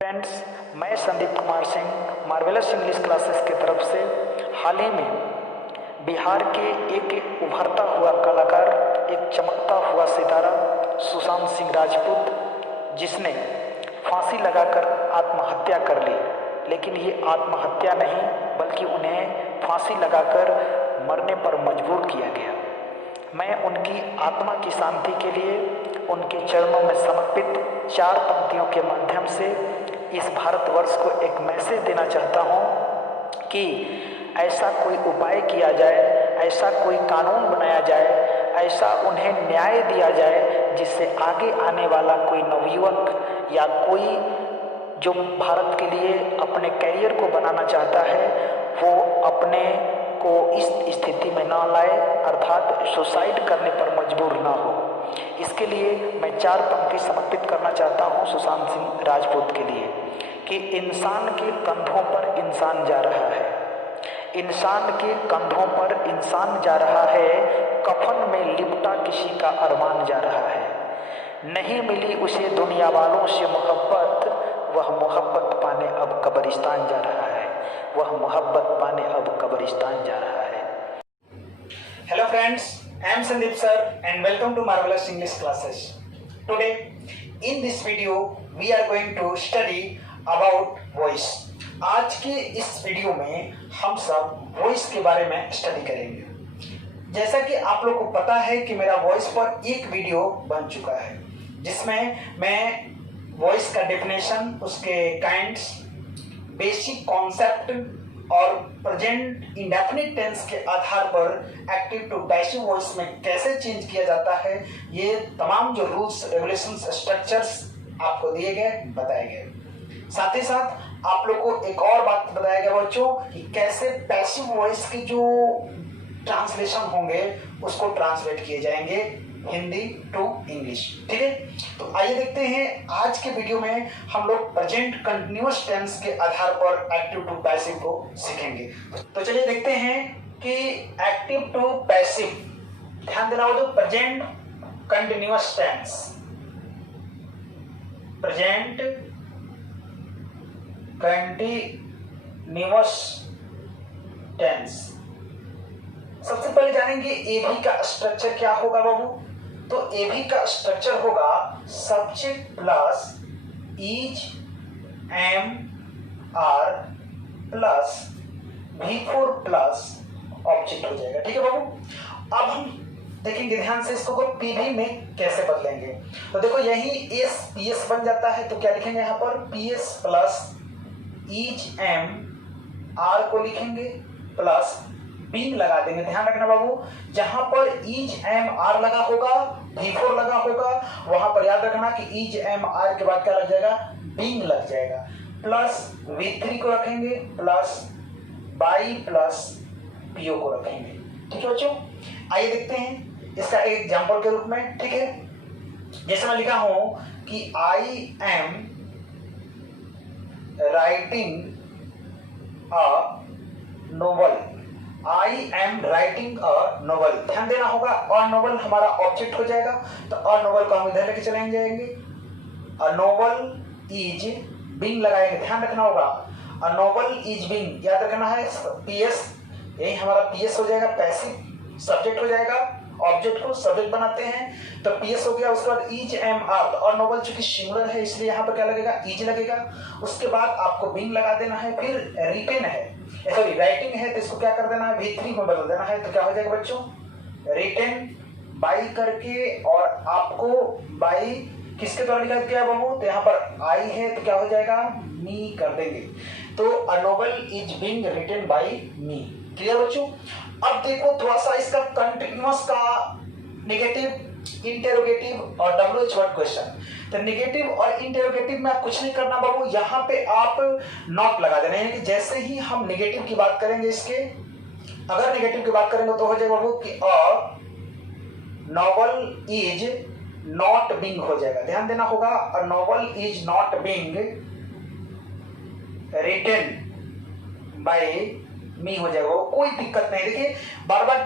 Friends, मैं Sandeep Kumar Singh marvellous English classes की तरफ से हाल ही में बिहार के एक उभरता हुआ कलाकार, एक चमकता हुआ सितारा सुशांत सिंह राजपूत, जिसने फांसी लगाकर आत्महत्या कर ली, लेकिन ये आत्महत्या नहीं बल्कि उन्हें फांसी लगाकर मरने पर मजबूर किया गया। मैं उनकी आत्मा की शांति के लिए उनके चरणों में समर्पित 4 पंक्तियों के माध्यम से इस भारतवर्ष को एक मैसेज देना चाहता हूँ कि ऐसा कोई उपाय किया जाए, ऐसा कोई कानून बनाया जाए, ऐसा उन्हें न्याय दिया जाए जिससे आगे आने वाला कोई नवयुवक या कोई जो भारत के लिए अपने करियर को बनाना चाहता है वो अपने को इस स्थिति में ना लाए, अर्थात सुसाइड करने पर मजबूर ना हो। इसके लिए मैं 4 पंक्ति समर्पित करना चाहता हूँ सुशांत सिंह राजपूत के लिए कि इंसान के कंधों पर इंसान जा रहा है, इंसान के कंधों पर इंसान जा रहा है, कफन में लिपटा किसी का अरमान जा रहा है। नहीं मिली उसे दुनिया वालों से मोहब्बत, वह मोहब्बत पाने अब कब्रिस्तान जा रहा है, वह मोहब्बत पाने अब कब्रिस्तान जा रहा है। Hello friends, I am Sandeep sir and welcome to Marvelous English classes. Today in this video we are going to study about voice. आज के इस वीडियो में हम सब वॉइस के बारे में स्टडी करेंगे। जैसा कि आप लोग को पता है कि मेरा वॉइस पर एक वीडियो बन चुका है जिसमें मैं वॉइस का डेफिनेशन, उसके काइंड्स, बेसिक कॉन्सेप्ट और प्रेजेंट इंडेफिनिट टेंस के आधार पर एक्टिव टू पैसिव वॉइस में कैसे चेंज किया जाता है, ये तमाम जो रूल्स, रेगुलेशंस, स्ट्रक्चर्स आपको दिए गए, बताए गए। साथ ही साथ आप लोग को एक और बात बताया गया बच्चों कि कैसे पैसिव वॉइस की जो ट्रांसलेशन होंगे उसको ट्रांसलेट किए जाएंगे हिंदी टू इंग्लिश। ठीक है, तो आइए देखते हैं आज के वीडियो में हम लोग प्रेजेंट कंटिन्यूअस टेंस के आधार पर एक्टिव टू पैसिव को सीखेंगे। तो चलिए देखते हैं कि एक्टिव टू पैसिव, ध्यान देना हो तो present continuous tense, present continuous tense. सबसे पहले जानेंगे एबी का स्ट्रक्चर क्या होगा बाबू। तो एबी का स्ट्रक्चर होगा subject plus is, am, are plus V4 plus object हो जाएगा। ठीक है बाबू। अब हम देखेंगे ध्यान से इसको पीवी में कैसे बदलेंगे। तो देखो यही एस पीएस बन जाता है, तो क्या लिखेंगे यहाँ पर PS plus is, am, are को लिखेंगे प्लस बिंग लगा देंगे। ध्यान रखना बाबू, जहां पर इज, एम, आर लगा होगा, V4 लगा होगा, वहां पर याद रखना कि इज, एम, आर के बाद क्या लग जाएगा, बिंग लग जाएगा। प्लस V3 को रखेंगे प्लस बाई प्लस पीओ को रखेंगे। ठीक है बच्चों, आइए देखते हैं इसका एक एग्जांपल के रूप में। ठीक है, जैसे मैं लिखा हूं कि I am writing a novel, I am writing a novel. ध्यान देना होगा, अ नोवेल हमारा ऑब्जेक्ट हो जाएगा, तो अ नोवेल को हम इधर लेके चले जाएंगे। अ नोवेल इज बिंग लगाएंगे, ध्यान रखना होगा, अ नोवेल इज बिंग याद रखना है, पीएस, यही हमारा पीएस हो जाएगा, पैसिव सब्जेक्ट हो जाएगा, ऑब्जेक्ट को सब्जेक्ट बनाते हैं, तो पीएस हो गया। उसके बाद इज, एम, आर, और नोवेल चूंकि सिंगुलर है इसलिए यहाँ पर क्या लगेगा, इज लगेगा। उसके बाद आपको बिंग लगा देना है। फिर रिटेन है, सॉरी राइटिंग है, तो इसको क्या कर देना है, V3 में बदल देना है। तो क्या हो जाएगा बच्चों, रिटेन बाई करके, और आपको बाई किसके द्वारा लिखा गया बाबू, तो यहाँ पर आई है तो क्या हो जाएगा, मी कर देंगे। तो अ novel is being written by me. Clear बच्चों। अब देखो थोड़ा सा इसका कंटिन्यूअस का नेगेटिव, इंटेरोगेटिव और WH वर्ड क्वेश्चन। तो नेगेटिव और इंटेरोगेटिव में आप कुछ नहीं करना बाबू, यहाँ पे आप नॉट लगा देना है कि जैसे ही हम नेगेटिव की बात करेंगे, इसके अगर नेगेटिव की बात करेंगे तो हो जाएगा बाबू कि a novel is not being हो जाएगा। ध्यान देना होगा, a novel is not being written by me हो जाएगा, कोई दिक्कत नहीं। देखिए बार बार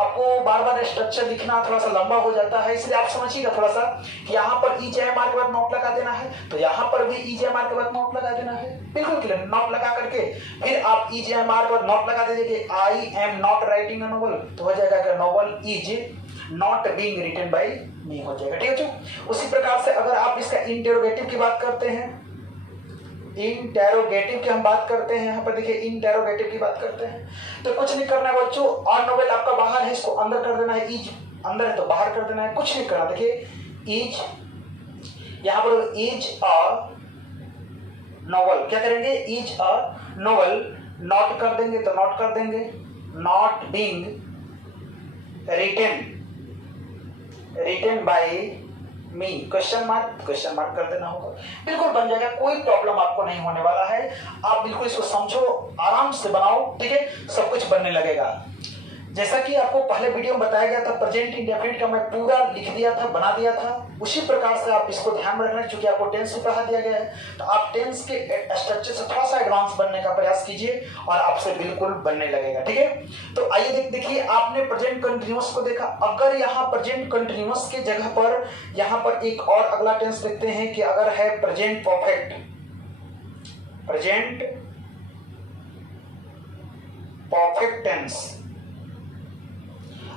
आपको बार बार स्ट्रक्चर लिखना थोड़ा सा लंबा हो जाता है, इसलिए आप समझिएगा थोड़ा सा कि यहाँ पर EJMR के बाद नॉट लगा देना है, तो यहाँ पर भी EJMR के बाद नॉट लगा देना है। बिल्कुल क्लियर, नॉट लगा करके फिर आप EJMR के बाद नॉट लगा दीजिए, I am not writing a novel, तो हो जाएगा कि novel is not being written by me, हो जाएगा। ठीक है। उसी प्रकार से अगर आप इसका इंटेरोगेटिव की बात करते हैं, इंटेरोगेटिव की हम बात करते हैं, यहाँ पर देखिए इंटेरोगेटिव की बात करते हैं, तो कुछ नहीं करना है बच्चों, और नोवेल आपका बाहर है, इसको अंदर कर देना है, इज अंदर है तो बाहर कर देना है, कुछ नहीं करना। देखिए इज, यहाँ पर इज अ नोवेल, क्या करेंगे, इज अ नोवेल, नॉट कर देंगे तो नॉट कर देंगे, not being written by me, question mark कर देना होगा, बिल्कुल बन जाएगा, कोई प्रॉब्लम आपको नहीं होने वाला है। आप बिल्कुल इसको समझो, आराम से बनाओ, ठीक है, सब कुछ बनने लगेगा। जैसा कि आपको पहले वीडियो में बताया गया था, प्रेजेंट इंडेफिनिट का मैं पूरा लिख दिया था, बना दिया था, उसी प्रकार से आप इसको ध्यान में रखना, क्योंकि आपको टेंस भी पढ़ा दिया गया है, तो आप टेंस के स्ट्रक्चर से थोड़ा सा एडवांस बनने का प्रयास कीजिए और आपसे बिल्कुल बनने लगेगा। ठीक है, तो आइए देखिए, आपने प्रेजेंट कंटिन्यूअस को देखा, अगर यहाँ प्रेजेंट कंटिन्यूअस के जगह पर यहाँ पर एक और अगला टेंस देखते हैं कि अगर है present perfect, present perfect tense,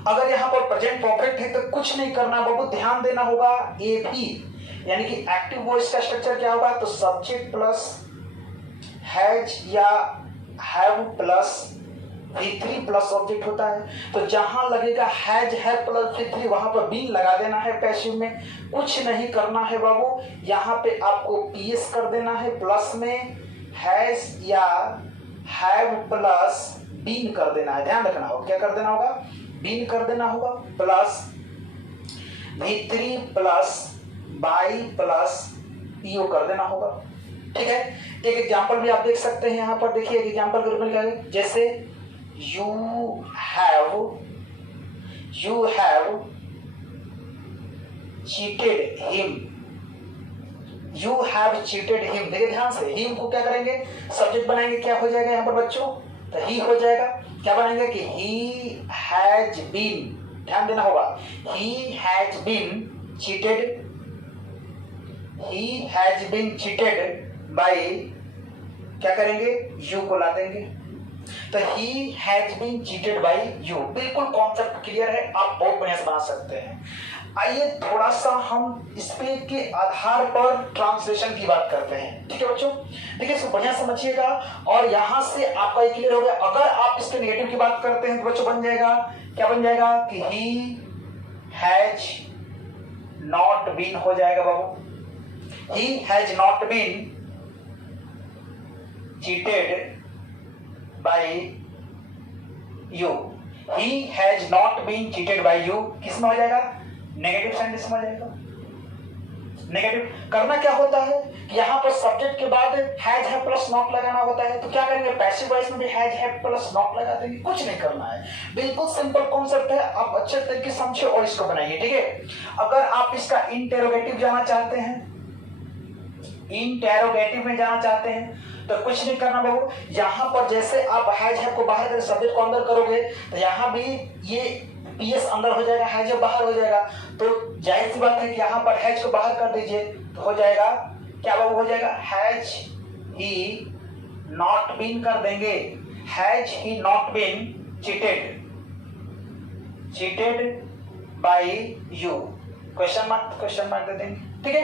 अगर यहां पर प्रेजेंट परफेक्ट है तो कुछ नहीं करना बाबू, ध्यान देना होगा ए भी, यानी कि एक्टिव वॉइस का स्ट्रक्चर क्या होगा, तो सब्जेक्ट प्लस हैज या have plus V3 plus object होता है, तो जहां लगेगा हैज है प्लस V3 वहां पर बीन लगा देना है पैसिव में, कुछ नहीं करना है बाबू, यहाँ पे आपको PS कर देना है, प्लस में हैज या हैव प्लस बीन कर देना है, ध्यान रखना होगा, क्या कर देना होगा, बीन कर देना होगा, plus V3 plus by plus PO कर देना होगा। ठीक है, एक एग्जांपल भी आप देख सकते हैं, यहाँ पर देखिए एक एग्जांपल के रूप में लिखा है, जैसे you have cheated him, you have cheated him, देखिए ध्यान से, हिम को क्या करेंगे, सब्जेक्ट बनाएंगे, क्या हो जाएगा यहाँ पर बच्चों, तो ही हो जाएगा, क्या बनाएंगे कि ही हैज बीन, ध्यान देना होगा, he has been cheated by, क्या करेंगे, यू को ला देंगे, तो he has been cheated by you, बिल्कुल कॉन्सेप्ट क्लियर है, आप बहुत बढ़िया से बना सकते हैं। आइए थोड़ा सा हम इस पे के आधार पर ट्रांसलेशन की बात करते हैं। ठीक है बच्चों, देखिए इसको बढ़िया समझिएगा, और यहां से आपका ये क्लियर हो गया। अगर आप इसके नेगेटिव की बात करते हैं तो बच्चों बन जाएगा, क्या बन जाएगा कि ही हैज नॉट बीन हो जाएगा बाबू, he has not been cheated by you, he has not been cheated by you किस में हो जाएगा, नेगेटिव सेंटेंस में आ जाएगा। नेगेटिव करना क्या होता है कि यहाँ पर सब्जेक्ट के बाद हैज है प्लस नॉट लगाना होता है, तो क्या करेंगे, पैसिव वॉइस में भी हैज है प्लस नॉट लगा देंगे, कुछ नहीं करना है, बिल्कुल सिंपल कॉन्सेप्ट है, आप अच्छे तरीके से समझिए और इसको बनाइए। ठीक है, अगर आप इसका इंटेरोगेटिव जाना चाहते हैं, इंटेरोगेटिव में जाना चाहते हैं, तो कुछ नहीं करना बाबू, यहाँ पर जैसे आप हैज है को बाहर कर सब्जेक्ट को अंदर करोगे, तो यहाँ भी ये PS अंदर हो जाएगा, हैज बाहर हो जाएगा, तो जाहिर सी बात है कि यहाँ पर हैज को बाहर कर दीजिए, तो हो जाएगा क्या बाबू, हो जाएगा हैज ही नॉट बीन कर देंगे, has he not been cheated by you, question mark दे देंगे। ठीक है,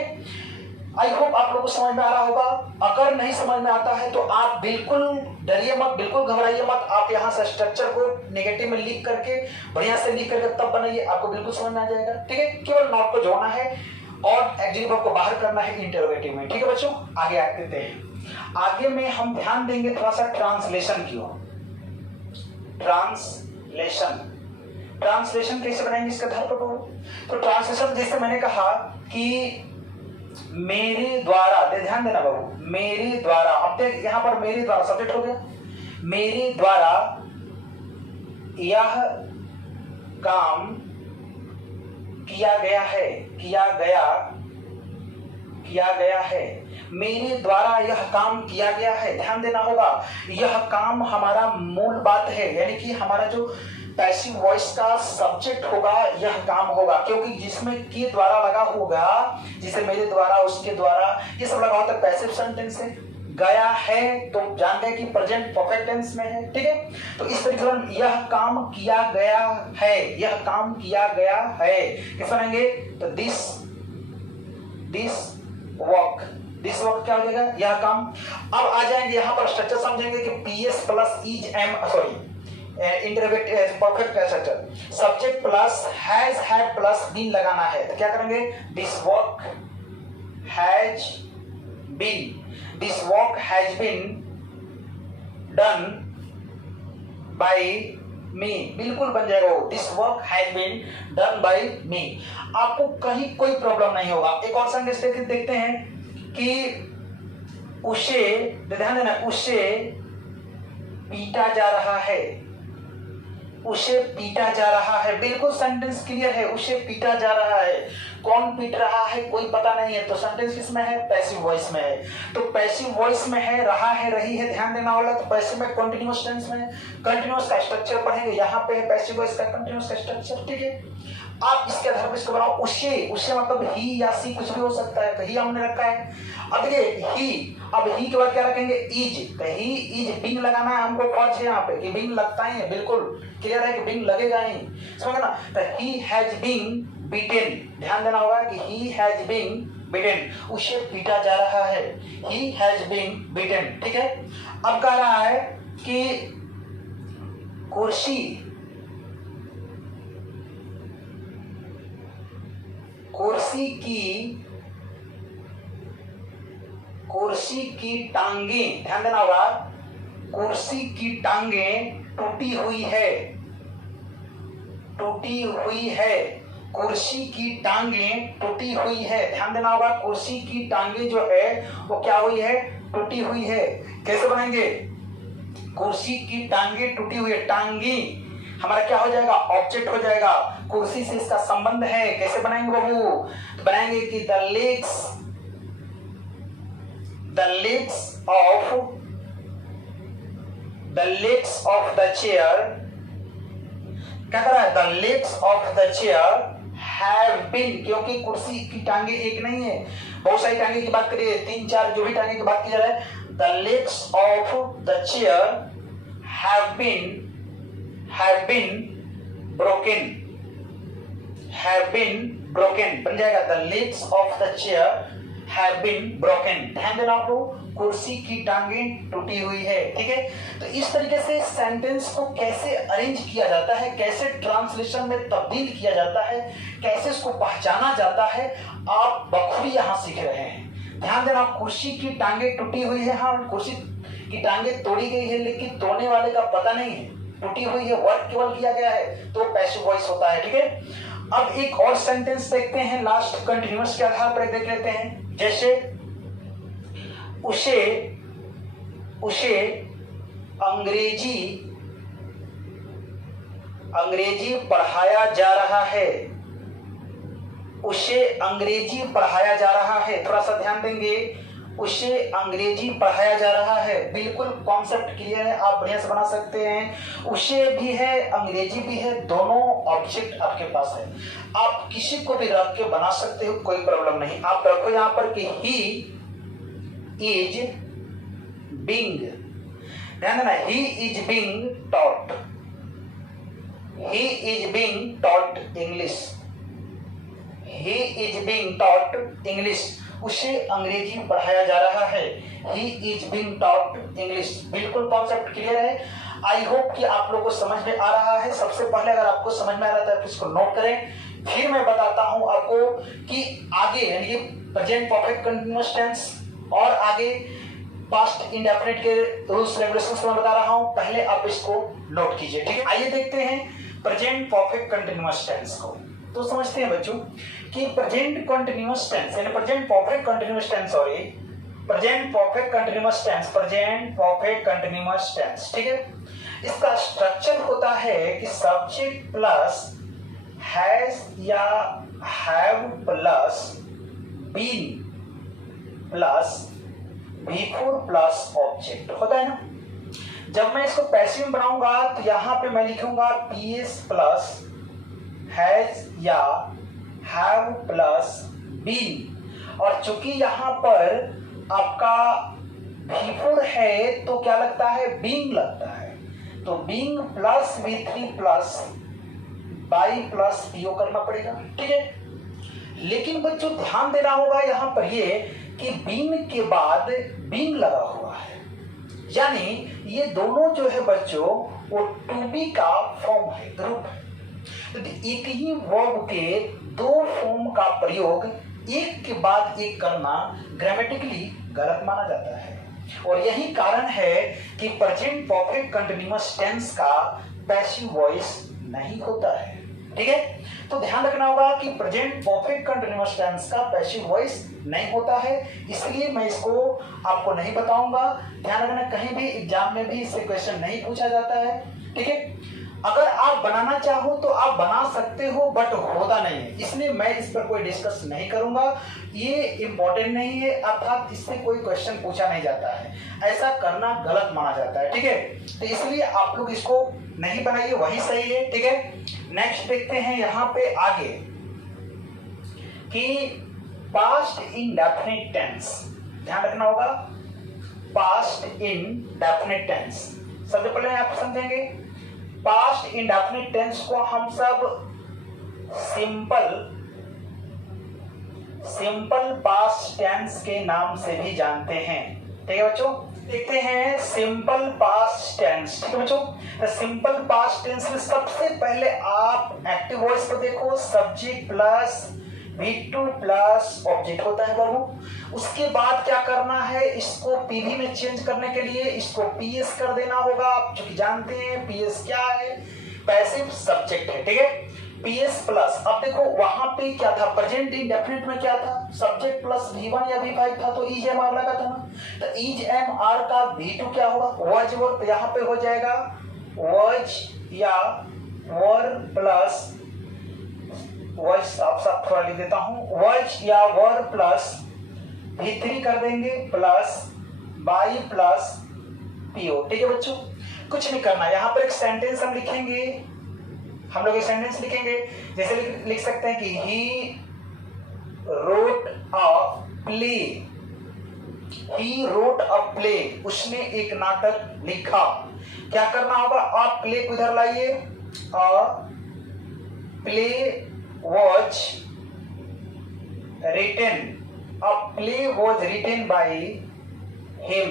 आई होप आप लोगों को समझ में आ रहा होगा। अगर नहीं समझ में आता है तो आप बिल्कुल डरिए मत, बिल्कुल घबराइए मत, आप यहाँ से स्ट्रक्चर को नेगेटिव में लिख करके बढ़िया से लिख करके तब बनाइए, आपको बिल्कुल समझ में आ जाएगा। ठीक है, केवल नॉट को जोड़ना है और एडजेक्टिव को बाहर करना है इंटरोगेटिव में। ठीक है बच्चों, आगे आते हैं। आगे में हम ध्यान देंगे थोड़ा सा ट्रांसलेशन की ओर। ट्रांसलेशन कैसे बनाएंगे इसके आधार पर, तो ट्रांसलेशन जैसे मैंने कहा कि मेरे द्वारा, ध्यान देना बाबू, मेरे द्वारा, अब देख यहाँ पर मेरे द्वारा सब्जेक्ट हो गया, मेरे द्वारा यह काम किया गया है, मेरे द्वारा यह काम किया गया है, ध्यान देना होगा, यह काम हमारा मूल बात है, यानी कि हमारा जो पैसिव वॉइस का सब्जेक्ट होगा यह काम होगा, क्योंकि जिसमें के द्वारा लगा होगा, जिसे मेरे द्वारा, उसके द्वारा, ये सब लगा होता है पैसिव सेंटेंस है। गया है तो जान गए कि प्रेजेंट परफेक्ट टेंस में है, ठीक है। तो इस तरीके से यह काम किया गया है, यह काम किया गया है कैसे बनेंगे, तो दिस वर्क, दिस वर्क क्या हो जाएगा, यह काम। अब आ जाएंगे यहाँ पर स्ट्रक्चर समझेंगे कि पीएस प्लस इज एम इंटरवेट perfect structure, subject plus has had plus been लगाना है, तो क्या करेंगे, this work has been, this work has been done by me, बिल्कुल बन जाएगा वो, this work has been done by me. आपको कहीं कोई प्रॉब्लम नहीं होगा। एक और सेंटेंस देखते हैं कि उसे, ध्यान देना, उसे पीटा जा रहा है, उसे पीटा जा रहा है, बिल्कुल सेंटेंस क्लियर है, उसे पीटा जा रहा है। कौन पीट रहा है कोई पता नहीं है, तो सेंटेंस किसमें है, पैसिव वॉइस में है। तो पैसिव वॉइस में है, रहा है, रही है, ध्यान देना वाला। तो पैसिव में कंटिन्यूअस टेंस में कंटिन्यूअस का स्ट्रक्चर पढ़ेंगे, यहाँ पे है पैसिव वॉइस का कंटिन्यूअस का स्ट्रक्चर, ठीक है। आप इसके आधार पर इसको बनाओ, उसे मतलब ही या सी कुछ भी हो सकता है, तो ही हमने रखा है। अब देखिए ही, अब ही के बाद क्या रखेंगे, इज, तो ही इज बिंग लगाना है हमको, फर्ज है यहाँ पे कि बिंग लगता ही है, बिल्कुल क्लियर है कि बिंग लगेगा ही, समझ ना। तो ही हैज बीन बीटेन, ध्यान देना होगा कि ही हैज बीन बीटेन, उसे पीटा जा रहा है, ही हैज बीन बीटेन, ठीक है। अब कह रहा है कि कुर्सी, कुर्सी की टांगे, ध्यान देना होगा, कुर्सी की टांगे टूटी हुई है, टूटी हुई है, कुर्सी की टांगे टूटी हुई है, ध्यान देना होगा, कुर्सी की टांगे जो है वो क्या हुई है, टूटी हुई है। कैसे बनाएंगे, कुर्सी की टांगे टूटी हुई है, टांगे हमारा क्या हो जाएगा, ऑब्जेक्ट हो जाएगा, कुर्सी से इसका संबंध है। कैसे बनाएंगे बाबू, तो बनाएंगे कि the legs of the chair, क्या कर रहा है, the legs of the chair have been, क्योंकि कुर्सी की टांगे एक नहीं है, बहुत सारी टांगे की बात करिए, 3-4 जो भी टांगे की बात की जा रहा है, the legs of the chair have been broken, बन जाएगा the legs of the chair have been broken। ध्यान देना आपको, कुर्सी की टांगे टूटी हुई है, ठीक है। तो इस तरीके से सेंटेंस को कैसे अरेंज किया जाता है, कैसे ट्रांसलेशन में तब्दील किया जाता है, कैसे इसको पहचाना जाता है, आप बखूबी यहाँ सीख रहे हैं। ध्यान देना, कुर्सी की टांगे टूटी हुई है, हाँ कुर्सी की टांगे तोड़ी गई है, लेकिन तोड़ने वाले का पता नहीं है, टूटी हुई है, वर्क केवल किया गया है, तो पैसिव वॉइस होता है, ठीक है। अब एक और सेंटेंस देखते हैं, लास्ट कंटिन्यूअस के आधार पर देख लेते हैं। जैसे उसे अंग्रेजी पढ़ाया जा रहा है, उसे अंग्रेजी पढ़ाया जा रहा है, थोड़ा सा ध्यान देंगे, उसे अंग्रेजी पढ़ाया जा रहा है, बिल्कुल कॉन्सेप्ट क्लियर है, आप बढ़िया से बना सकते हैं। उसे भी है, अंग्रेजी भी है, दोनों ऑब्जेक्ट आपके पास है, आप किसी को भी रख के बना सकते हो, कोई प्रॉब्लम नहीं। आप रखो यहाँ पर कि ही इज बीइंग, ध्यान देना, he is being taught, he is being taught English, he is being taught English, उसे अंग्रेजी पढ़ाया जा रहा है, he is being taught English, बिल्कुल कॉन्सेप्ट क्लियर है। आई होप कि आप लोगों को समझ में आ रहा है। सबसे पहले अगर आपको समझ में आ रहा है तो इसको नोट करें, फिर मैं बताता हूं आपको कि आगे यानी प्रेजेंट परफेक्ट कंटीन्यूअस टेंस और आगे पास्ट इंडेफिनिट के रूल्स रेगुलेशंस में बता रहा हूं, पहले आप इसको नोट कीजिए, ठीक है। आइए देखते हैं प्रेजेंट परफेक्ट कंटीन्यूअस टेंस को। तो समझते हैं बच्चों कि प्रेजेंट कंटीन्यूअस टेंस यानी present perfect continuous tense, sorry present perfect continuous tense, present perfect continuous tense, ठीक है। इसका स्ट्रक्चर होता है कि सब्जेक्ट प्लस हैज या have plus been plus before plus object होता है ना। जब मैं इसको पैसिव में बनाऊंगा तो यहां पे मैं लिखूंगा PS प्लस हैज या हैव प्लस बीन, और चूंकि यहां पर आपका V4 है तो क्या लगता है, बीइंग लगता है, तो being plus V3 plus by plus PO करना पड़ेगा, ठीक है। लेकिन बच्चों ध्यान देना होगा यहां पर ये कि बीइंग के बाद बीइंग लगा हुआ है, यानी ये दोनों जो है बच्चों वो टू बी का फॉर्म है, ग्रुप है। तो एक ही वर्ब के दो फॉर्म का प्रयोग एक के बाद एक करना ग्रामेटिकली गलत माना जाता है, और यही कारण है कि प्रेजेंट परफेक्ट कंटीन्यूअस टेंस का पैसिव वॉइस नहीं होता है, ठीक है। तो ध्यान रखना होगा कि प्रेजेंट परफेक्ट कंटीन्यूअस टेंस का पैसिव वॉइस नहीं होता है, इसलिए मैं इसको आपको नहीं बताऊंगा। ध्यान रखना, कहीं भी एग्जाम में भी इससे क्वेश्चन नहीं पूछा जाता है, ठीक है। अगर आप बनाना चाहो तो आप बना सकते हो, बट होता नहीं है, इसलिए मैं इस पर कोई डिस्कस नहीं करूंगा, ये इंपॉर्टेंट नहीं है, अर्थात इससे कोई क्वेश्चन पूछा नहीं जाता है, ऐसा करना गलत माना जाता है, ठीक है। तो इसलिए आप लोग इसको नहीं बनाइए, वही सही है, ठीक है। नेक्स्ट देखते हैं यहाँ पे आगे कि पास्ट इंडेफिनिट टेंस, ध्यान रखना होगा पास्ट इंडेफिनिट टेंस। सबसे पहले आप समझेंगे पास्ट इंडेफिनिट टेंस को हम सब सिंपल पास्ट टेंस के नाम से भी जानते हैं, ठीक है बच्चों। देखते हैं सिंपल पास्ट टेंस, ठीक है बच्चों। सिंपल पास्ट टेंस में सबसे पहले आप एक्टिव वॉइस को देखो, subject plus V2 plus object होता है बाबू। उसके बाद क्या करना है, इसको PV में चेंज करने के लिए इसको PS कर देना होगा। आप चूंकि जानते हैं PS क्या है, पैसिव सब्जेक्ट है, ठीक है। PS प्लस, अब देखो वहां पे क्या था, प्रेजेंट इंडेफिनिट में क्या था, सब्जेक्ट प्लस V1 या V5 था, तो इज एम आर लगा था ना, तो इज एम आर का V2 क्या होगा, वॉज वर्ब, यहाँ पे हो जाएगा वॉज या वर प्लस वॉइस, आप सब थोड़ा लिख देता हूं, वॉइस या वर प्लस V3 कर देंगे प्लस बाई प्लस PO, ठीक है बच्चों। कुछ नहीं करना, यहाँ पर एक सेंटेंस हम लिखेंगे, हम लोग एक सेंटेंस लिखेंगे, जैसे लिख सकते हैं कि he wrote a play, he wrote a play, उसने एक नाटक लिखा। क्या करना होगा, आप प्ले को इधर लाइए, अ play was written, a play was written by him।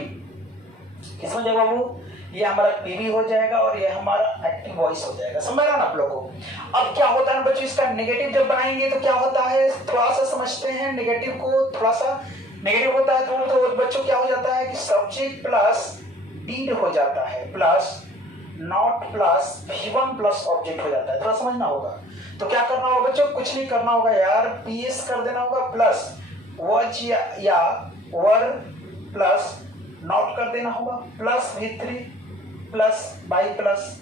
किस में जाएगा बाबू, ये हमारा PV हो जाएगा और ये हमारा एक्टिव वॉइस हो जाएगा, समझ रहा ना आप लोगों को। अब क्या होता है बच्चों, इसका नेगेटिव जब बनाएंगे तो क्या होता है, थोड़ा सा समझते हैं नेगेटिव को, थोड़ा सा नेगेटिव होता है तो बच्चों क्या हो जाता है कि सब्जेक्ट प्लस डीड हो जाता है plus not plus V1 plus object हो जाता है, थोड़ा समझना होगा। तो क्या करना होगा बच्चों, कुछ नहीं करना होगा यार, PS कर देना होगा प्लस वॉज या वर प्लस नॉट कर देना होगा plus V3 plus by plus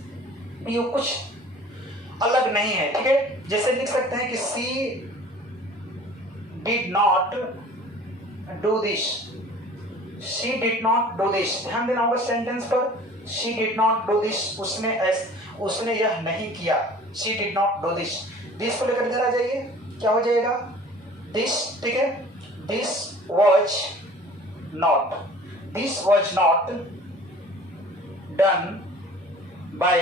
PO, कुछ अलग नहीं है, ठीक है। जैसे लिख सकते हैं कि she did not do this, she did not do this, ध्यान देना होगा सेंटेंस पर, she did not do this, उसने यह नहीं किया, she did not do this. This को लेकर इधर आ जाइए, क्या हो जाएगा दिस, ठीक है। This was not done by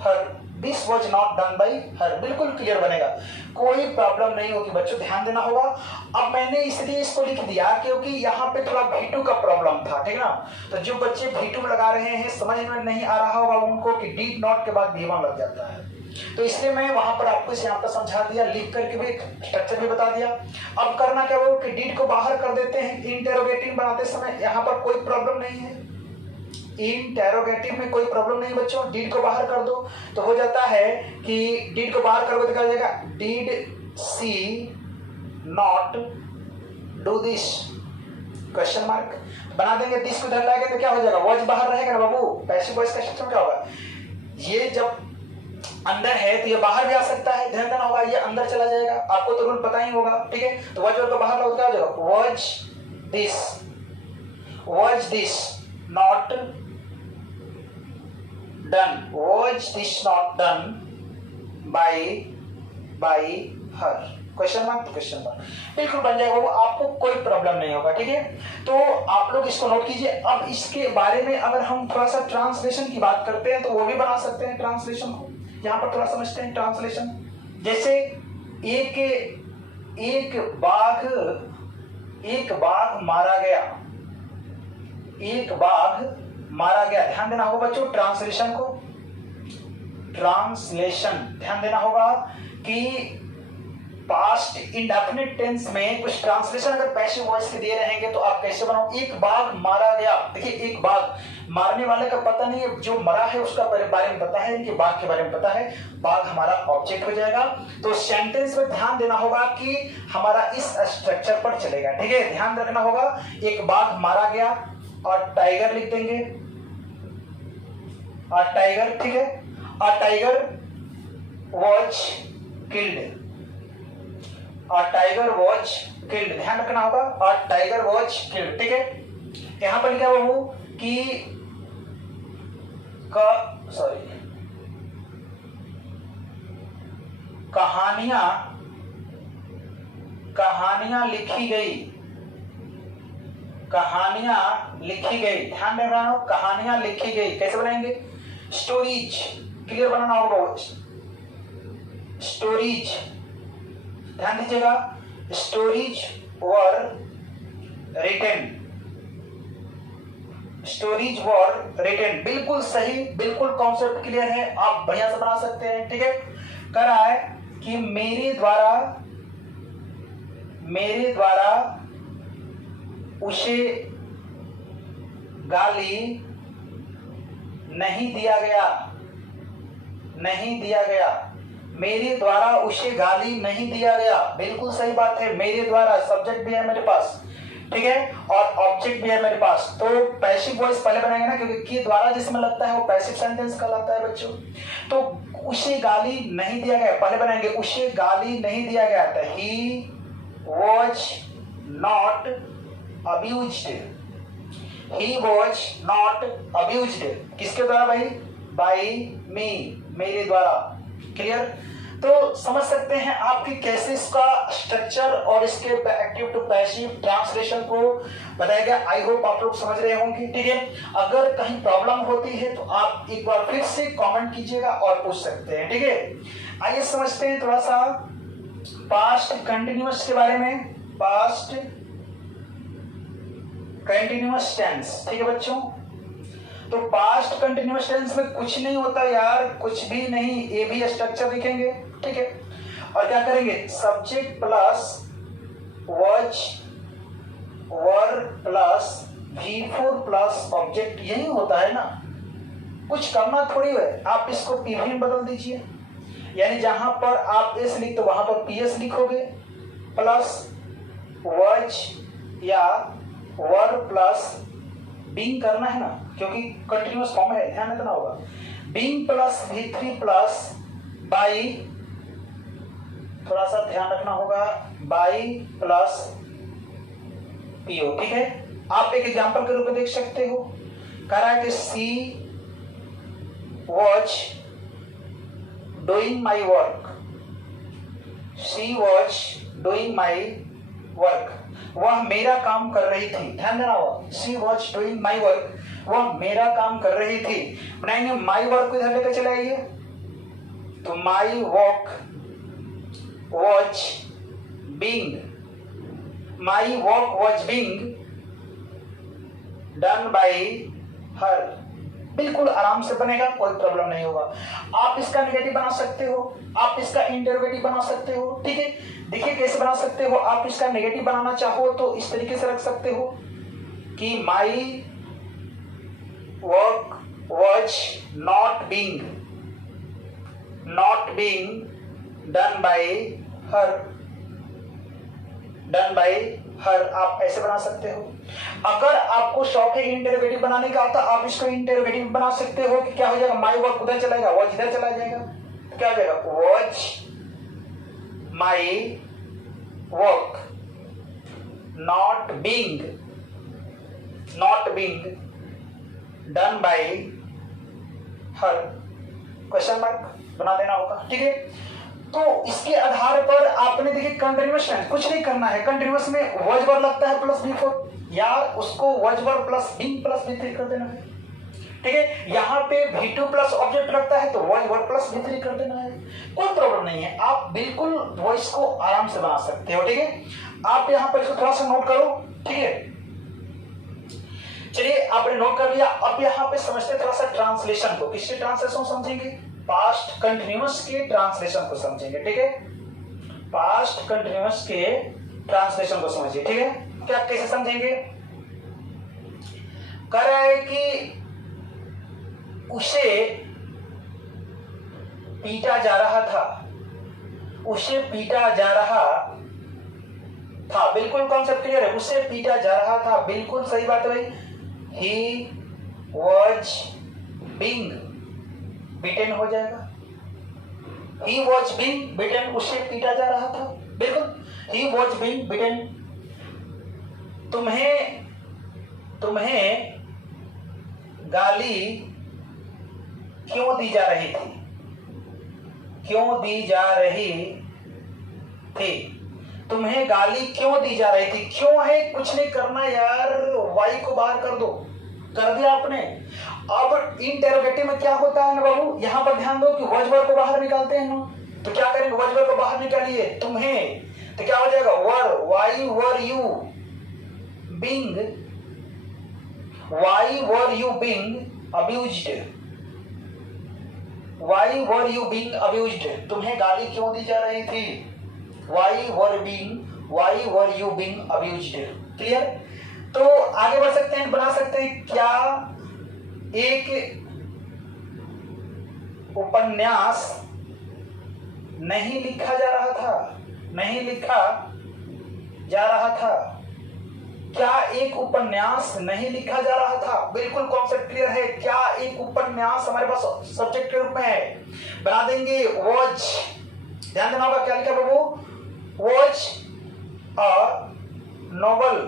her, this was not done by her, बिल्कुल क्लियर बनेगा, कोई प्रॉब्लम नहीं होगी बच्चों, ध्यान देना होगा। अब मैंने इसलिए इसको लिख दिया क्योंकि यहाँ पे थोड़ा V2 का प्रॉब्लम था, ठीक है ना। तो जो बच्चे V2 लगा रहे हैं, समझ में नहीं आ रहा होगा उनको कि डिड नॉट के बाद V1 लग जाता है, तो इसलिए मैं वहां पर आपको यहाँ पर समझा दिया, लिख करके भी स्ट्रक्चर भी बता दिया। अब करना क्या होगा कि डिड को बाहर कर देते हैं, इंटेरोगेटिव बनाते समय यहाँ पर कोई प्रॉब्लम नहीं है, इंटेरोगेटिव में कोई प्रॉब्लम नहीं बच्चों, डिड को बाहर कर दो तो हो जाता है कि डिड को बाहर करोगे तो क्या हो जाएगा, did she not do this, question mark बना देंगे, दिस को इधर लाएंगे तो क्या हो जाएगा, वॉज बाहर रहेगा ना बाबू। पैसिव वॉइस का सिस्टम क्या होगा, ये जब अंदर है तो ये बाहर भी आ सकता है, ध्यान देना होगा, ये अंदर चला जाएगा, आपको तो रूल पता ही होगा, ठीक है। तो वॉज को बाहर लाओ क्या हो जाएगा, was this not done, was this not done by her, question mark तो क्वेश्चन मार्क बिल्कुल बन जाएगा वो, आपको कोई प्रॉब्लम नहीं होगा। ठीक है, तो आप लोग इसको नोट कीजिए। अब इसके बारे में अगर हम थोड़ा सा ट्रांसलेशन की बात करते हैं तो वो भी बना सकते हैं ट्रांसलेशन को। यहाँ पर थोड़ा समझते हैं ट्रांसलेशन। जैसे एक बाघ मारा गया, एक बाघ मारा गया। ध्यान देना होगा बच्चों ट्रांसलेशन को, ट्रांसलेशन ध्यान देना होगा कि पास्ट इंडेफिनिट टेंस में कुछ ट्रांसलेशन अगर पैसिव वॉइस के दिए रहेंगे तो आप कैसे बनाओ। एक बाघ मारा गया, देखिए एक बाघ, मारने वाले का पता नहीं है, जो मरा है उसका बारे में पता है, इनके बाघ के बारे में पता है, बाघ हमारा ऑब्जेक्ट हो जाएगा। तो सेंटेंस में ध्यान देना होगा कि हमारा इस स्ट्रक्चर पर चलेगा। ठीक है, ध्यान रखना होगा। एक बाघ मारा गया और टाइगर लिख देंगे, और टाइगर, ठीक है, और टाइगर वॉज किल्ड, और टाइगर वॉज किल्ड, ध्यान रखना होगा, और टाइगर वॉज किल्ड। ठीक है, यहां पर क्या वो कि कहानियां लिखी गई, कहानियां लिखी गई, ध्यान रखना होगा, कहानियां लिखी गई। कैसे बनाएंगे, स्टोरीज, क्लियर बनाना होगा, स्टोरीज, ध्यान दीजिएगा, stories were written, stories were written, बिल्कुल सही, बिल्कुल कॉन्सेप्ट क्लियर है, आप बढ़िया से बना सकते हैं। ठीक है, कर रहा है कि मेरे द्वारा उसे गाली नहीं दिया गया, नहीं दिया गया, मेरे द्वारा उसे गाली नहीं दिया गया, बिल्कुल सही बात है। मेरे द्वारा सब्जेक्ट भी है मेरे पास, ठीक है, और ऑब्जेक्ट भी है मेरे पास, तो पैसिव वॉइस पहले बनाएंगे ना, क्योंकि के द्वारा जिसमें लगता है वो पैसिव सेंटेंस कहलाता है बच्चों। तो उसे गाली नहीं दिया गया पहले बनाएंगे, उसे गाली नहीं दिया गया था, he was not abused, he was not abused, किसके द्वारा भाई, बाई मी, मेरे द्वारा। क्लियर, तो समझ सकते हैं आप कि कैसे इसका स्ट्रक्चर और इसके एक्टिव टू पैसिव ट्रांसलेशन को बताया गया। आई होप आप लोग समझ रहे होंगे। ठीक है, अगर कहीं प्रॉब्लम होती है तो आप एक बार फिर से कमेंट कीजिएगा और पूछ सकते हैं। ठीक है, आइए समझते हैं थोड़ा सा पास्ट कंटिन्यूअस के बारे में, पास्ट कंटिन्यूअस टेंस। ठीक है बच्चों, तो पास्ट कंटिन्यूअस टेंस में कुछ नहीं होता यार, कुछ भी नहीं, ये भी स्ट्रक्चर लिखेंगे। ठीक है, और क्या करेंगे, subject plus was, were plus V4 plus object, यही होता है ना, कुछ करना थोड़ी है। आप इसको पीवी में बदल दीजिए, यानी जहां पर आप एस लिखते हो वहां पर PS लिखोगे, प्लस वॉज या वर प्लस बीइंग करना है ना, क्योंकि कंटिन्यूअस फॉर्म है, ध्यान रखना होगा। Being plus V3 plus by, थोड़ा सा ध्यान रखना होगा, बाई प्लस PO। ठीक है, आप एक एग्जांपल के रूप में देख सकते हो, कह रहा है कि she was doing my work, she was doing my work, वह मेरा काम कर रही थी, ध्यान देना होगा, she was doing my work, वह मेरा काम कर रही थी। बनाएंगे माई वर्क को इधर लेकर चले आइए, तो my work was being, my work was being done by her, बिल्कुल आराम से बनेगा, कोई प्रॉब्लम नहीं होगा। आप इसका नेगेटिव बना सकते हो, आप इसका इंटरोगेटिव बना सकते हो। ठीक है, देखिए कैसे बना सकते हो। आप इसका नेगेटिव बनाना चाहो तो इस तरीके से रख सकते हो कि my work was not being done by her, done by her, आप ऐसे बना सकते हो। अगर आपको शौक है इंटरोगेटिव बनाने का तो आप इसको इंटरोगेटिव बना सकते हो कि क्या हो जाएगा, माई वर्क उधर चला जाएगा, वॉज इधर चला जाएगा, तो क्या हो जाएगा, was my work not being done by her question mark बना देना होगा, ठीक है। तो इसके आधार पर आपने देखिए कंटिन्यूअस टेंस कुछ नहीं करना है, कंटिन्यूअस में वॉज वर्ब लगता है प्लस B4 या उसको was verb plus being plus B3 कर देना है, ठीक है। यहाँ पे V2 प्लस ऑब्जेक्ट लगता है तो वॉज वर्ब प्लस B3 कर देना है, कोई प्रॉब्लम नहीं है, आप बिल्कुल वॉइस को आराम से बना सकते हो, ठीक है। आप यहाँ पर इसको थोड़ा सा नोट करो, ठीक है। चलिए आपने नोट कर लिया, अब यहाँ पे समझते थोड़ा सा ट्रांसलेशन को। किसके ट्रांसलेशन समझेंगे? पास्ट कंटिन्यूअस के ट्रांसलेशन को समझेंगे, ठीक है। पास्ट कंटिन्यूअस के ट्रांसलेशन को समझिए, ठीक है। क्या कैसे समझेंगे? कह रहा है कि उसे पीटा जा रहा था, उसे पीटा जा रहा था, बिल्कुल कॉन्सेप्ट क्लियर है। उसे पीटा जा रहा था, बिल्कुल सही बात है भाई। He was being beaten हो जाएगा। He was being beaten, उसे पीटा जा रहा था, बिल्कुल। He was being beaten। तुम्हें गाली क्यों दी जा रही थी? क्यों दी जा रही थी? तुम्हें गाली क्यों दी जा रही थी? क्यों है, कुछ नहीं करना यार, वाई को बाहर कर दो, कर दिया आपने। अब इंटेरोगेटिव में क्या होता है ना बाबू, यहां पर ध्यान दो कि वॉज वर्ब को बाहर निकालते हैं ना, तो क्या करेंगे? वॉज वर्ब को बाहर निकालिए, तुम्हें, तो क्या हो जाएगा? Were, why were you being, why were you being abused, why were you being abused, तुम्हें गाली क्यों दी जा रही थी? Why were you being abused? Clear? तो आगे बढ़ सकते हैं, बना सकते हैं। क्या एक उपन्यास नहीं लिखा जा रहा था? नहीं लिखा जा रहा था। क्या एक उपन्यास नहीं लिखा जा रहा था? बिल्कुल कॉन्सेप्ट क्लियर है। क्या एक उपन्यास हमारे पास सब्जेक्ट के रूप में है, बना देंगे वॉच। ध्यान देना होगा, क्या लिखा बाबू? Was a novel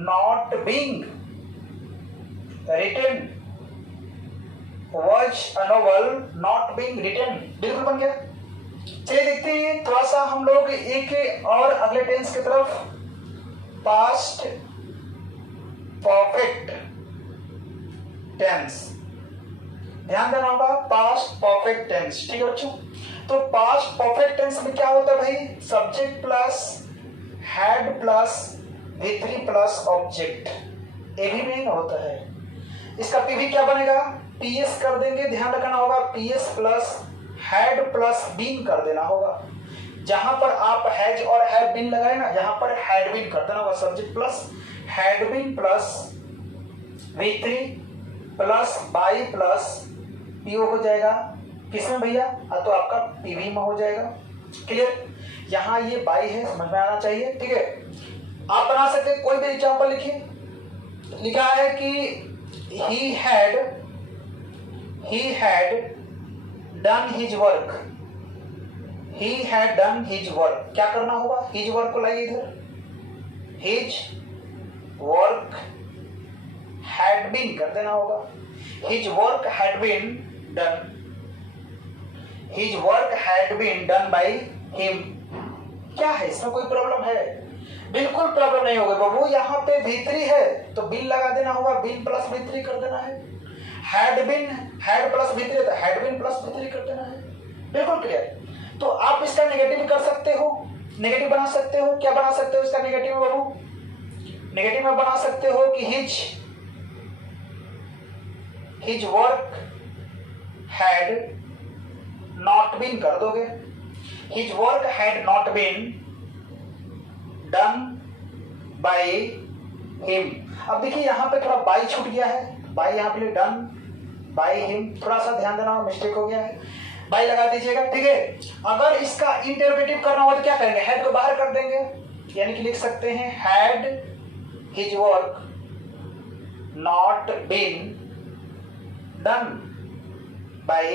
not being written, was a novel not being written, बिल्कुल बन गया। चलिए देखते हैं थोड़ा सा हम लोग एक और अगले टेंस की तरफ, पास्ट परफेक्ट टेंस। ध्यान देना होगा, पास्ट परफेक्ट टेंस, ठीक है बच्चों। तो पास्ट परफेक्ट टेंस में क्या होता है भाई? Subject plus had plus V3 plus object, ये भी मेन होता है। इसका पीवी क्या बनेगा? PS कर देंगे, ध्यान रखना होगा। PS plus had plus been कर देना होगा। जहां पर आप हैज और हैड बीन लगाए ना, यहां पर हैड बीन कर देना होगा। Subject plus had been plus V3 plus by plus PO हो जाएगा। किसमें भैया? तो आपका पीवी में हो जाएगा। क्लियर? यहाँ ये बाई है, समझ में आना चाहिए, ठीक है। आप बना सकते हैं, कोई भी एग्जाम्पल लिखिए। लिखा है कि he had done his work, he had done his work। क्या करना होगा? his work को लाइए इधर, his work had been कर देना होगा। his work had been done, his work had been done by him। क्या है इसमें, कोई प्रॉब्लम है? बिल्कुल प्रॉब्लम नहीं होगी बाबू। यहाँ पे V3 है तो बिन लगा देना होगा, बिन प्लस V3 कर देना है। Had been, had plus V3 तो हैड बिन प्लस V3 कर देना है। बिल्कुल क्लियर। तो आप इसका नेगेटिव कर सकते हो, नेगेटिव बना सकते हो। क्या बना सकते हो इसका नेगेटिव बाबू? नेगेटिव में बना सकते हो कि his work had not been कर दोगे। His work had not been done by him. अब देखिए यहाँ पे थोड़ा बाई छूट गया है, बाई यहाँ पे डन बाय हिम, थोड़ा सा ध्यान देना, मिस्टेक हो गया है, बाई लगा दीजिएगा, ठीक है। अगर इसका इंटरोगेटिव करना हो तो क्या करेंगे? हैड को बाहर कर देंगे, यानी कि लिख सकते हैं had his work not been done by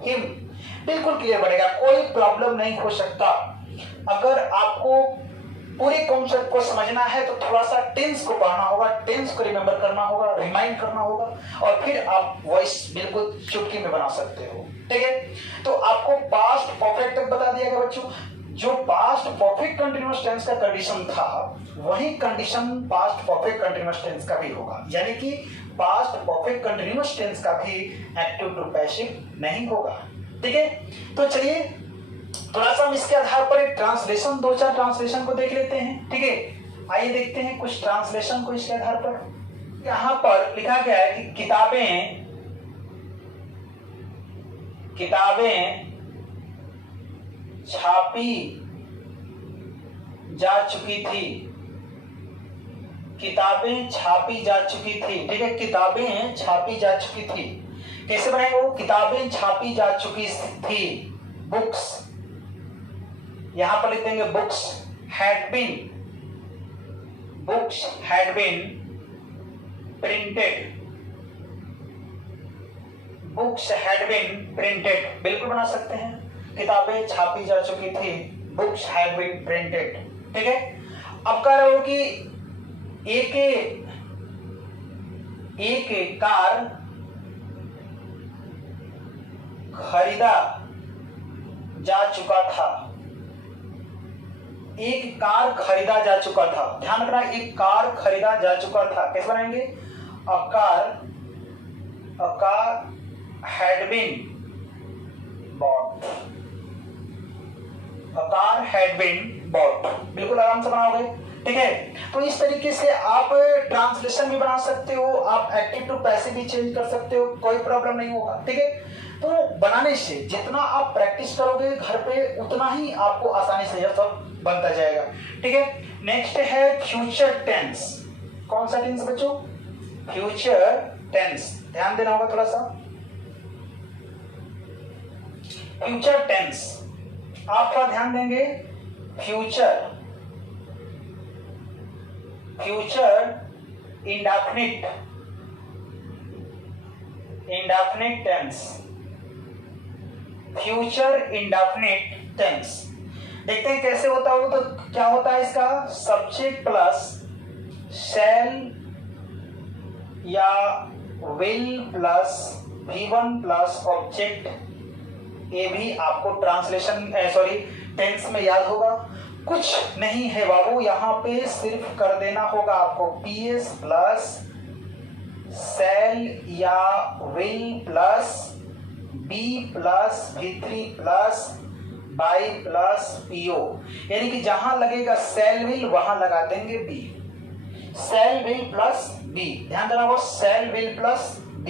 him. बिल्कुल क्लियर बनेगा, कोई प्रॉब्लम नहीं हो सकता। अगर आपको पूरे कॉन्सेप्ट को समझना है तो थोड़ा सा टेंस को पढ़ना होगा, टेंस को रिमेंबर करना होगा, रिमाइंड करना होगा, और फिर आप वॉइस बिल्कुल चुटकी में बना सकते हो। ठीक है, तो आपको पास्ट परफेक्ट तक बता दिया गया बच्चों। जो पास्ट परफेक्ट कंटिन्यूअस टेंस का कंडीशन था वही condition past perfect continuous tense का भी होगा, यानी कि पास्ट परफेक्ट कंटिन्यूअस टेंस का भी एक्टिव टू पैसिव नहीं होगा। ठीक है, तो चलिए थोड़ा सा हम इसके आधार पर एक ट्रांसलेशन, 2-4 ट्रांसलेशन को देख लेते हैं। ठीक है, आइए देखते हैं कुछ ट्रांसलेशन को इसके आधार पर। यहां पर लिखा गया है कि किताबें छापी जा चुकी थी। किताबें छापी जा चुकी थी। ठीक है, किताबें छापी जा चुकी थी। कैसे बनाएंगे वो? किताबें छापी जा चुकी थी। बुक्स, यहां पर लिख देंगे books had been printed. Books had been printed बिल्कुल बना सकते हैं। किताबें छापी जा चुकी थी, बुक्स हैड बीन प्रिंटेड। ठीक है, अब कह रहे हो कि एक कार खरीदा जा चुका था। एक कार खरीदा जा चुका था, ध्यान रखना, एक कार खरीदा जा चुका था। कैसे बनाएंगे? A car had been bought. A car had been bought बिल्कुल आराम से बनाओगे। ठीक है, तो इस तरीके से आप ट्रांसलेशन भी बना सकते हो, आप एक्टिव टू पैसिव भी चेंज कर सकते हो, कोई प्रॉब्लम नहीं होगा। ठीक है, तो बनाने से जितना आप प्रैक्टिस करोगे घर पे उतना ही आपको आसानी से यह सब बनता जाएगा। ठीक है, नेक्स्ट है फ्यूचर टेंस। कौन सा टेंस बच्चों? फ्यूचर टेंस, ध्यान देना होगा थोड़ा सा। फ्यूचर टेंस आप थोड़ा ध्यान देंगे। Future indefinite tense. Future indefinite tense देखते हैं कैसे होता हो। तो क्या होता है इसका? सब्जेक्ट प्लस शैल या will plus V1 plus object. ये भी आपको ट्रांसलेशन टेंस में याद होगा। कुछ नहीं है बाबू, यहाँ पे सिर्फ कर देना होगा आपको PS प्लस शैल या will plus B plus V3 plus by plus PO, यानी कि जहां लगेगा सेल विल वहां लगा देंगे B। Shall will plus B, ध्यान देना होगा, सेल विल प्लस B।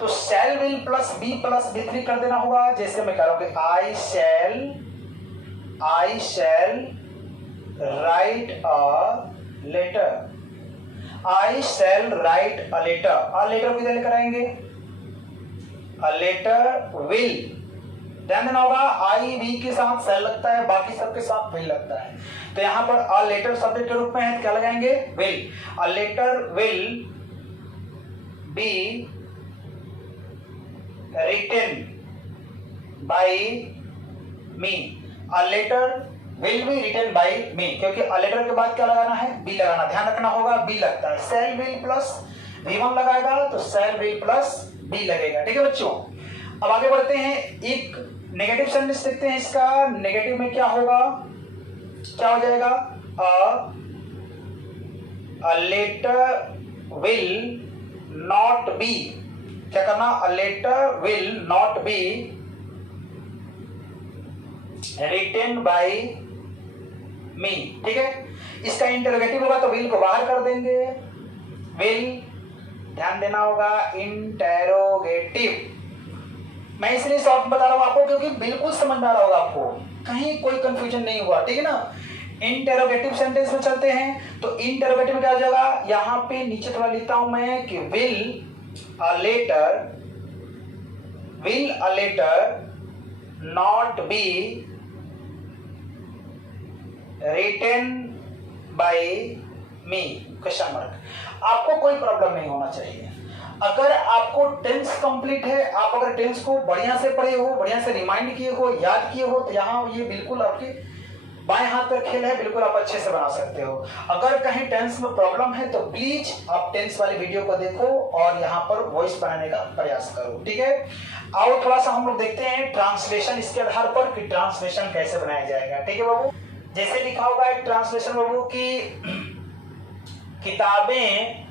तो shall will plus B plus V3 कर देना होगा। जैसे मैं कह रहा हूं कि I shall write a letter। I shall write a letter। a letter किधर लेकर आएंगे? a letter will, ध्यान देना होगा, आई वी के साथ सेल लगता है, बाकी सबके साथ विल लगता है। तो यहां पर अ लेटर सब्जेक्ट के रूप में है तो क्या लगाएंगे? Will. A letter will be written by me. A letter will be written by me, क्योंकि अ लेटर के बाद क्या लगाना है? बी लगाना, ध्यान रखना होगा, बी लगता है। सेल विल प्लस V1 लगाएगा तो सेल विल प्लस बी लगेगा। ठीक है बच्चों, अब आगे बढ़ते हैं। एक नेगेटिव सेंटेंस देखते हैं इसका। नेगेटिव में क्या होगा? क्या हो जाएगा? A letter will not be, क्या करना? A letter will not be written by me. ठीक है, इसका इंटरोगेटिव होगा तो विल को बाहर कर देंगे। विल, ध्यान देना होगा, इंटेरोगेटिव। मैं इसलिए शॉर्ट बता रहा हूं आपको क्योंकि बिल्कुल समझ में आ रहा होगा आपको, कहीं कोई कंफ्यूजन नहीं हुआ। ठीक है ना, इंटेरोगेटिव सेंटेंस में चलते हैं। तो इंटेरोगेटिव में क्या हो जाएगा? यहां पे नीचे थोड़ा लिखता हूं मैं कि will a letter not be written by me, question mark. आपको कोई प्रॉब्लम नहीं होना चाहिए। अगर आपको टेंस कंप्लीट है, आप अगर टेंस को बढ़िया से पढ़े हो, बढ़िया से रिमाइंड किए हो, याद किए हो, तो यहाँ ये बिल्कुल आपके बाएं हाथ पर खेल है, बिल्कुल आप अच्छे से बना सकते हो। अगर कहीं टेंस में प्रॉब्लम है तो प्लीज आप टेंस वाली वीडियो को देखो और यहाँ पर वॉइस बनाने का प्रयास करो, ठीक है। आओ थोड़ा सा हम लोग देखते हैं ट्रांसलेशन इसके आधार पर कि ट्रांसलेशन कैसे बनाया जाएगा, ठीक है बाबू। जैसे लिखा होगा एक ट्रांसलेशन बाबू की किताबें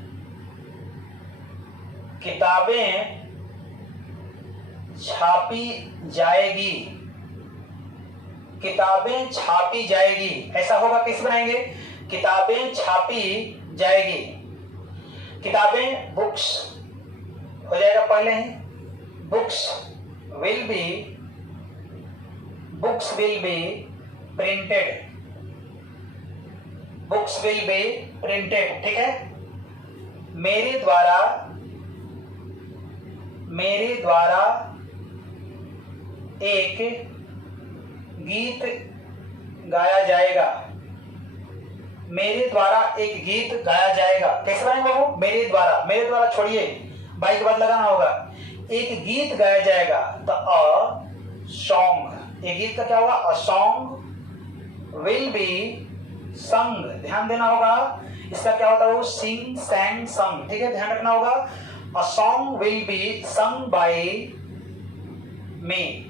छापी जाएगी, किताबें छापी जाएगी, ऐसा होगा। किस बनाएंगे? किताबें छापी जाएगी। किताबें बुक्स हो जाएगा पहले ही। Books will be printed, books will be printed, ठीक है। मेरे द्वारा एक गीत गाया जाएगा, मेरे द्वारा एक गीत गाया जाएगा। कैसे बनाएंगे वो? मेरे द्वारा छोड़िए, बाई के बाद लगाना होगा। एक गीत गाया जाएगा तो अ सॉन्ग, एक गीत का क्या होगा? अ सॉन्ग विल बी संग, ध्यान देना होगा। इसका क्या होता है? वो सिंग, सैंग, संग, ठीक है, ध्यान रखना होगा। A song will be sung by me,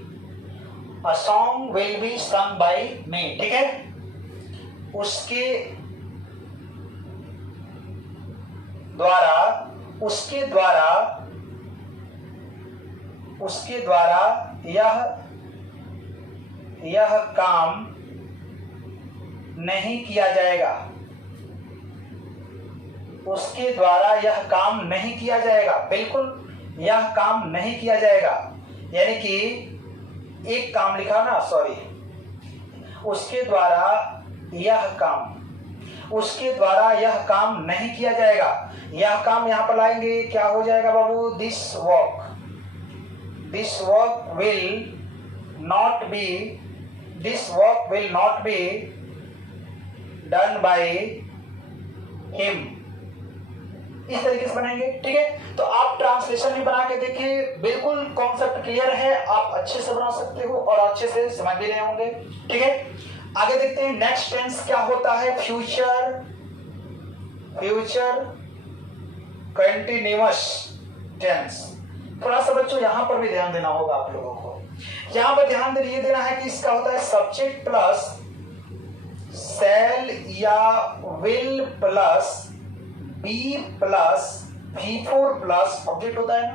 a song will be sung by me, ठीक है। उसके द्वारा यह काम नहीं किया जाएगा, उसके द्वारा यह काम नहीं किया जाएगा, बिल्कुल यह काम नहीं किया जाएगा। यानी कि एक काम लिखा ना, सॉरी, उसके द्वारा यह काम नहीं किया जाएगा। यह काम यहां पर लाएंगे, क्या हो जाएगा बाबू? This work will not be done by him, इस तरीके से बनाएंगे, ठीक है। तो आप ट्रांसलेशन भी बना के देखिए, बिल्कुल कॉन्सेप्ट क्लियर है, आप अच्छे से बना सकते हो और अच्छे से समझ भी रहे होंगे, ठीक है। आगे देखते हैं नेक्स्ट टेंस क्या होता है। Future continuous tense. थोड़ा सा बच्चों यहां पर भी ध्यान देना होगा आप लोगों को। यहां पर ध्यान ये देना है कि इसका होता है सब्जेक्ट प्लस शैल या will plus be plus V4 plus object होता है ना।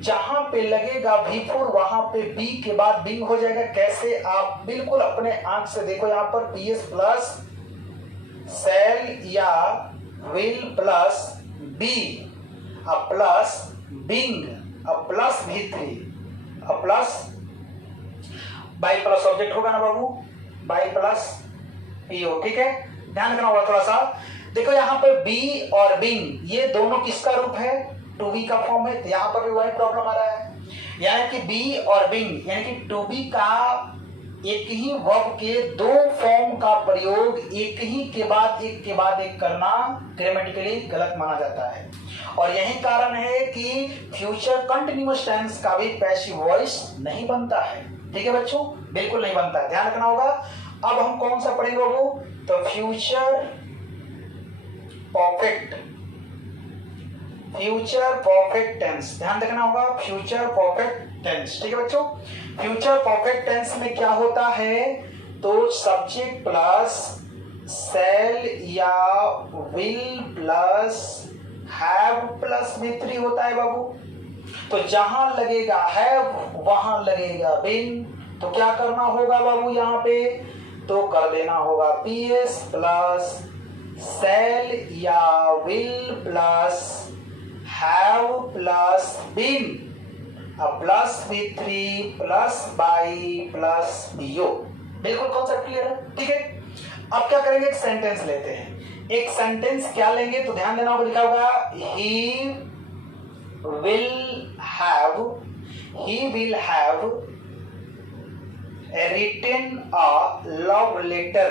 जहां पे लगेगा V4 वहां पे बी के बाद बिंग हो जाएगा। कैसे? आप बिल्कुल अपने आंख से देखो, यहां पर PS प्लस शैल या will plus be plus being plus V3 plus by plus object होगा ना बाबू, बाई प्लस PO, ठीक है। ध्यान रखना होगा थोड़ा सा। देखो यहाँ पर बी और बिंग ये दोनों किसका रूप है? टू बी का फॉर्म है। तो यहाँ पर भी वही प्रॉब्लम आ रहा है, यानी कि बी और बिंग यानी कि टू बी का एक ही वर्ब के दो फॉर्म का प्रयोग एक ही के बाद एक करना ग्रामेटिकली गलत माना जाता है। और यही कारण है कि फ्यूचर कंटिन्यूअस टेंस का भी पैसिव वॉइस नहीं बनता है, ठीक है बच्चों, बिल्कुल नहीं बनता है, ध्यान रखना होगा। अब हम कौन सा पढ़ेंगे बाबू? तो फ्यूचर परफेक्ट टेंस, ध्यान रखना होगा। फ्यूचर परफेक्ट टेंस, ठीक है बच्चों। फ्यूचर परफेक्ट टेंस में क्या होता है? तो सब्जेक्ट प्लस शैल या will plus have plus V3 होता है बाबू। तो जहां लगेगा हैव वहां लगेगा बिन। तो क्या करना होगा बाबू यहाँ पे? तो कर देना होगा PS प्लस शैल या will plus have plus been plus V3 plus by plus BO। बिल्कुल कॉन्सेप्ट क्लियर है, ठीक है। अब क्या करेंगे? एक सेंटेंस लेते हैं। एक सेंटेंस क्या लेंगे? तो ध्यान देना होगा, लिखा होगा ही will have written a love letter.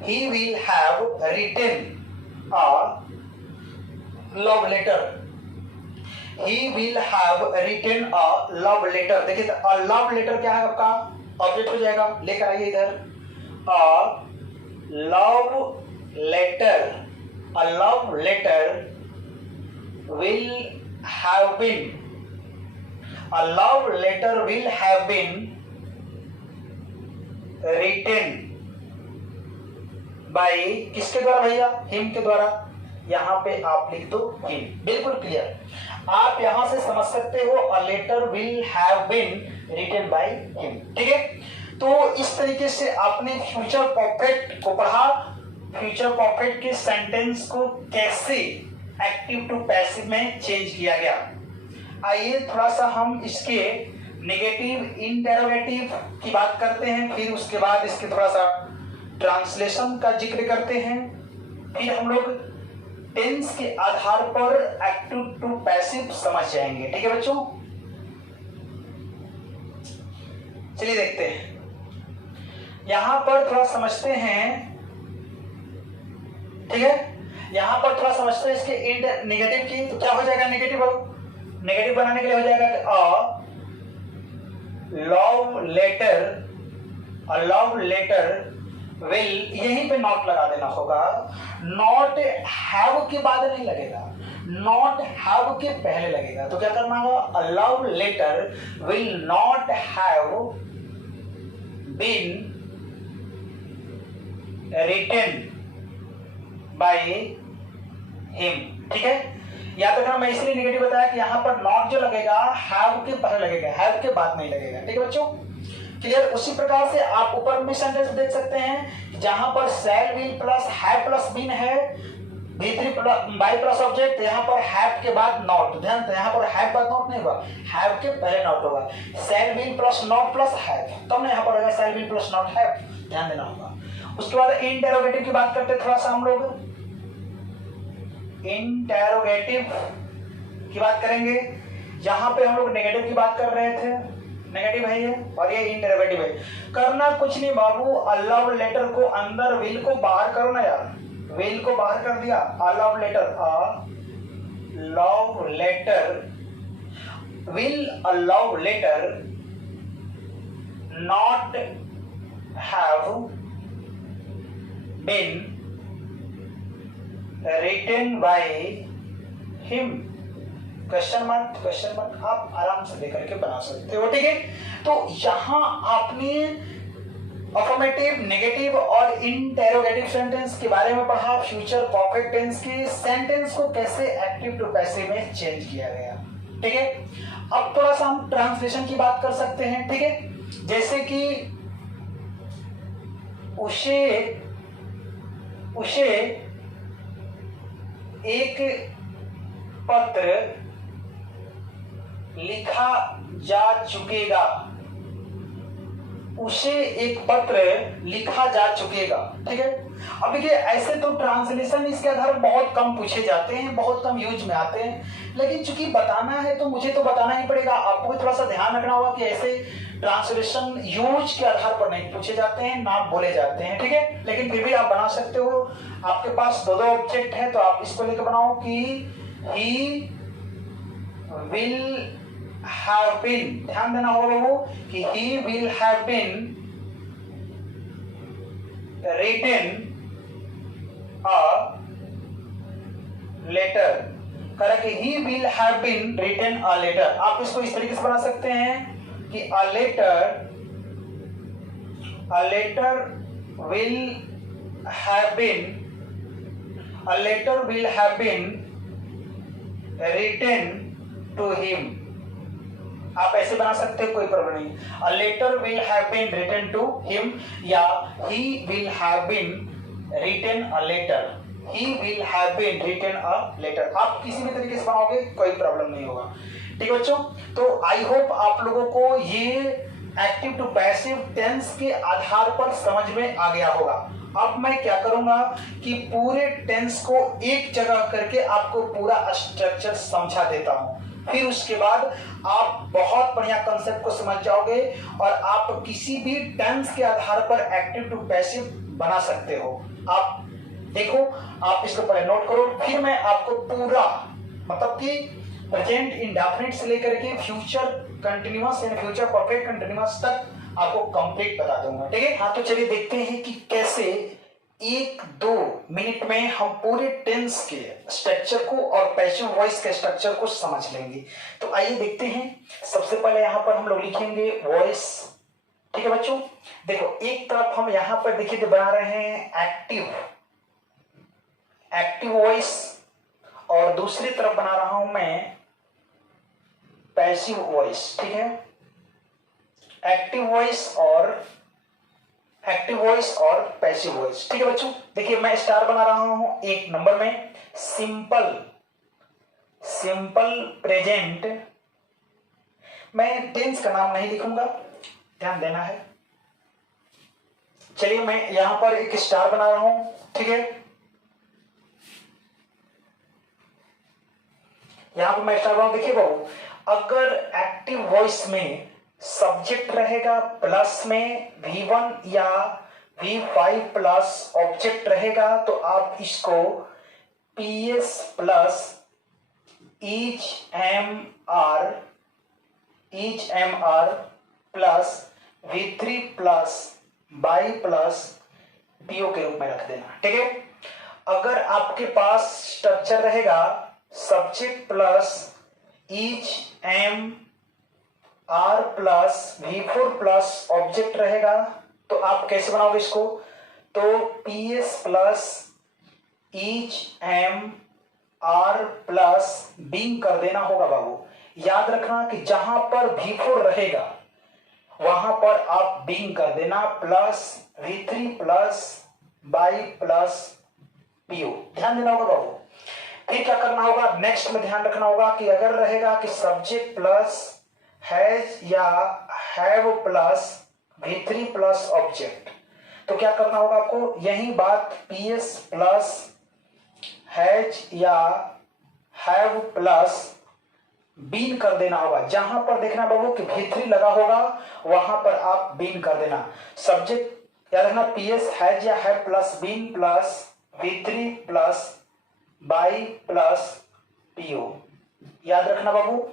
He will have written a love letter. He will have written a love letter. देखिए a love letter क्या है आपका? ऑब्जेक्ट हो जाएगा, लेकर आइए इधर, a love letter, a love letter will have been, a love letter will have been written by, किसके द्वारा भैया? हिम के द्वारा। यहां पे आप लिख दो हिम, बिल्कुल क्लियर। आप यहां से समझ सकते हो a letter will have been written by him, ठीक है। तो इस तरीके से आपने फ्यूचर परफेक्ट को पढ़ा, फ्यूचर परफेक्ट के सेंटेंस को कैसे एक्टिव टू पैसिव में चेंज किया गया। आइए थोड़ा सा हम इसके नेगेटिव इंटेरोगेटिव की बात करते हैं, फिर उसके बाद इसके थोड़ा सा ट्रांसलेशन का जिक्र करते हैं, फिर हम लोग टेंस के आधार पर एक्टिव टू पैसिव समझ जाएंगे, ठीक है बच्चों। चलिए देखते हैं, यहां पर थोड़ा समझते हैं, ठीक है। यहां पर थोड़ा समझते हैं इसके नेगेटिव की, तो क्या हो जाएगा नेगेटिव? नेगेटिव बनाने के लिए हो जाएगा अ लव लेटर विल, यहीं पे नॉट लगा देना होगा। नॉट हैव के बाद नहीं लगेगा, नॉट हैव के पहले लगेगा। तो क्या करना होगा? A love letter will not have been written by him, ठीक है। या तो मैं इसलिए नेगेटिव बताया कि यहां पर नॉट जो लगेगा हैव के पहले लगेगा, हैव के बाद नहीं लगेगा, ठीक है बच्चों, क्लियर। उसी प्रकार से आप ऊपर में सेंटेंस देख सकते हैं, जहां पर shall will plus have plus been है, V3 बाय प्लस ऑब्जेक्ट, यहां पर हैव के बाद नॉट, ध्यान दें यहां पर हैव बाद नॉट नहीं होगा, हैव के पहले नॉट होगा। शैल will plus not plus have, तब यहां पर होगा शैल विल प्लस नॉट हैव, ध्यान देना होगा। उसके बाद इंटेरोगेटिव की बात करते थोड़ा सा हम लोग, इंटेरोगेटिव की बात करेंगे। यहां पे हम लोग नेगेटिव की बात कर रहे थे, नेगेटिव है ये, और ये इंटेरोगेटिव है। करना कुछ नहीं बाबू, अ लव लेटर को अंदर, विल को बाहर करो ना यार, विल को बाहर कर दिया, a love letter, a love letter will, a love letter not have been written by him, question mark आप आराम से लेकर के बना सकते हो, ठीक है। तो यहां आपने अफर्मेटिव, नेगेटिव और इंटेरोगेटिव सेंटेंस के बारे में पढ़ा, फ्यूचर परफेक्ट टेंस के सेंटेंस को कैसे एक्टिव टू पैसिव में चेंज किया गया, ठीक है। अब थोड़ा सा हम ट्रांसलेशन की बात कर सकते हैं, ठीक है। जैसे कि उसे एक पत्र लिखा जा चुकेगा, उसे एक पत्र लिखा जा चुकेगा, ठीक है। अब देखिए ऐसे तो ट्रांसलेशन इसके आधार बहुत कम पूछे जाते हैं, बहुत कम यूज में आते हैं, लेकिन चूंकि बताना है तो मुझे तो बताना ही पड़ेगा। आपको थोड़ा सा ध्यान रखना होगा कि ऐसे ट्रांसलेशन यूज के आधार पर नहीं पूछे जाते हैं, ना बोले जाते हैं, ठीक है। लेकिन फिर भी आप बना सकते हो, आपके पास दो ऑब्जेक्ट है तो आप इसको लेकर बनाओ कि ही विल हैव बीन, ध्यान देना होगा वो कि he will have been written a letter, करें कि he will have been written a letter. आप इसको इस तरीके से बना सकते हैं कि a letter will have been, a letter will have been written to him, आप ऐसे बना सकते हो, कोई प्रॉब्लम नहीं। a letter will have been written to him या he will have been written a letter, he will have been written a letter, आप किसी भी तरीके से बनाओगे कोई प्रॉब्लम नहीं होगा, ठीक है बच्चों। तो आई होप आप लोगों को ये एक्टिव टू पैसिव टेंस के आधार पर समझ में आ गया होगा। अब मैं क्या करूंगा कि पूरे टेंस को एक जगह करके आपको पूरा स्ट्रक्चर समझा देता हूं, फिर उसके बाद आप बहुत बढ़िया कंसेप्ट को समझ जाओगे और आप किसी भी टेंस के आधार पर एक्टिव टू पैसिव बना सकते हो। आप देखो, आप इसको पहले नोट करो, फिर मैं आपको पूरा मतलब कि प्रेजेंट इंडेफिनिट से लेकर के फ्यूचर कंटिन्यूअस यानी फ्यूचर परफेक्ट कंटिन्यूअस तक आपको कंप्लीट बता दूंगा, ठीक है। हाँ, तो चलिए देखते हैं कि कैसे 1-2 मिनट में हम पूरे टेंस के स्ट्रक्चर को और पैसिव वॉइस के स्ट्रक्चर को समझ लेंगे। तो आइए देखते हैं। सबसे पहले यहां पर हम लोग लिखेंगे वॉइस, ठीक है बच्चों। देखो, एक तरफ हम यहां पर देखिए बना रहे हैं एक्टिव वॉइस, और दूसरी तरफ बना रहा हूं मैं पैसिव वॉइस, ठीक है। एक्टिव वॉइस और पैसिव वॉइस, ठीक है बच्चों। देखिए, मैं स्टार बना रहा हूं 1 नंबर में, सिंपल प्रेजेंट। मैं टेंस का नाम नहीं लिखूंगा, ध्यान देना है। चलिए, मैं यहां पर एक स्टार बना रहा हूं, ठीक है। यहां पर मैं स्टार बनाऊं। देखिए बाबू, अगर एक्टिव वॉइस में सब्जेक्ट रहेगा प्लस में V1 या V5 प्लस ऑब्जेक्ट रहेगा, तो आप इसको PS plus each MR plus V3 plus by plus PO के रूप में रख देना, ठीक है। अगर आपके पास स्ट्रक्चर रहेगा subject plus each MR plus V4 plus object रहेगा, तो आप कैसे बनाओगे इसको? तो PS plus each MR plus being कर देना होगा बाबू। याद रखना कि जहां पर V4 रहेगा वहां पर आप बिंग कर देना, plus V3 plus by plus PO, ध्यान देना होगा बाबू। फिर क्या करना होगा, नेक्स्ट में ध्यान रखना होगा कि अगर रहेगा कि सब्जेक्ट प्लस हैज या have plus V3 plus object, तो क्या करना होगा आपको, यही बात PS प्लस हैज या हैव प्लस बीन कर देना होगा। जहां पर देखना बाबू कि V3 लगा होगा वहां पर आप बीन कर देना। सब्जेक्ट याद रखना PS हैज या have plus been plus V3 plus by plus PO, याद रखना बाबू।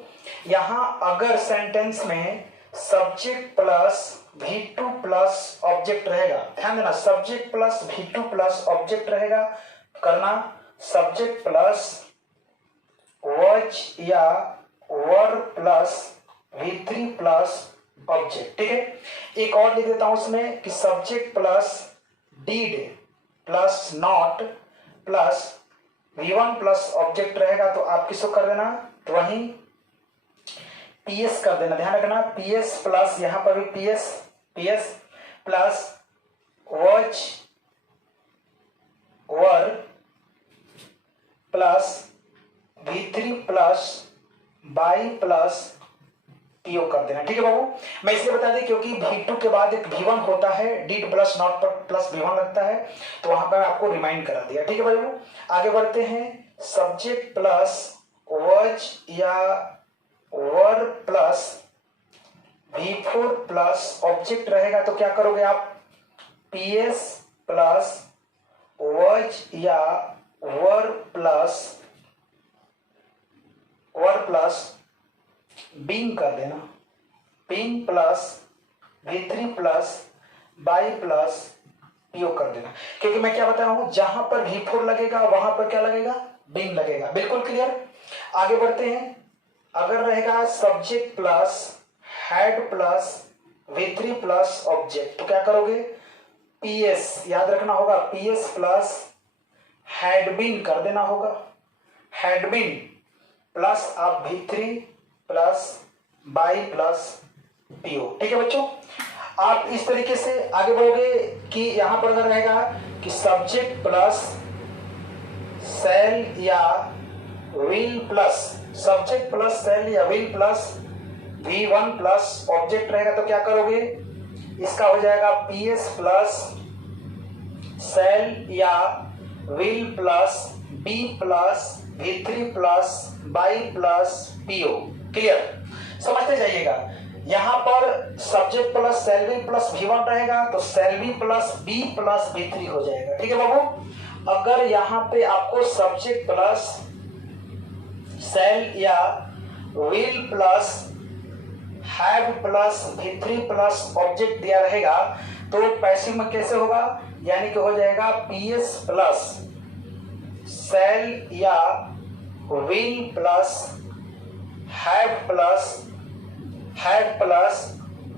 यहां अगर सेंटेंस में subject plus V2 plus object रहेगा, ध्यान देना, subject plus V2 plus object रहेगा, करना सब्जेक्ट प्लस वॉच या वर प्लस V3 प्लस ऑब्जेक्ट, ठीक है। एक और लिख देता हूं इसमें कि subject plus did plus not plus V1 plus object रहेगा, तो आप किसको कर देना, तो वहीं PS कर देना। ध्यान रखना PS प्लस, यहां पर भी PS plus watch were plus V3 plus by plus PO कर देना, ठीक है बाबू। मैं इसलिए बता दें क्योंकि V2 के बाद एक V1 होता है, डीड प्लस नॉट पर प्लस V1 लगता है, तो वहां पर आपको रिमाइंड करा दिया, ठीक है बाबू। आगे बढ़ते हैं, सब्जेक्ट प्लस वॉच या वर प्लस V4 प्लस ऑब्जेक्ट रहेगा, तो क्या करोगे आप, PS प्लस वॉच या वर प्लस बिंग कर देना, being plus V3 plus by plus PO कर देना। क्योंकि मैं क्या बताया हूं, जहां पर V4 लगेगा वहां पर क्या लगेगा, बिंग लगेगा। बिल्कुल क्लियर। आगे बढ़ते हैं, अगर रहेगा subject plus had plus V3 plus object, तो क्या करोगे, PS, याद रखना होगा PS प्लस हैड बीन कर देना होगा, हैड बीन प्लस आप V3 plus by plus PO, ठीक है बच्चों। आप इस तरीके से आगे बढ़ोगे कि यहां पर अगर रहेगा कि सब्जेक्ट प्लस सेल या will plus, subject plus shall या will plus V1 plus object रहेगा, तो क्या करोगे, इसका हो जाएगा PS प्लस सेल या will plus B plus V3 plus by plus PO, clear. समझते जाइएगा, यहां पर subject plus cell plus V1 रहेगा, तो cell plus B plus V3 हो जाएगा, ठीक है बाबू। अगर यहां पे आपको सब्जेक्ट प्लस सेल या will plus have plus V3 plus object दिया रहेगा तो पैसिव में कैसे होगा, यानी कि हो जाएगा PS प्लस सेल या will plus have plus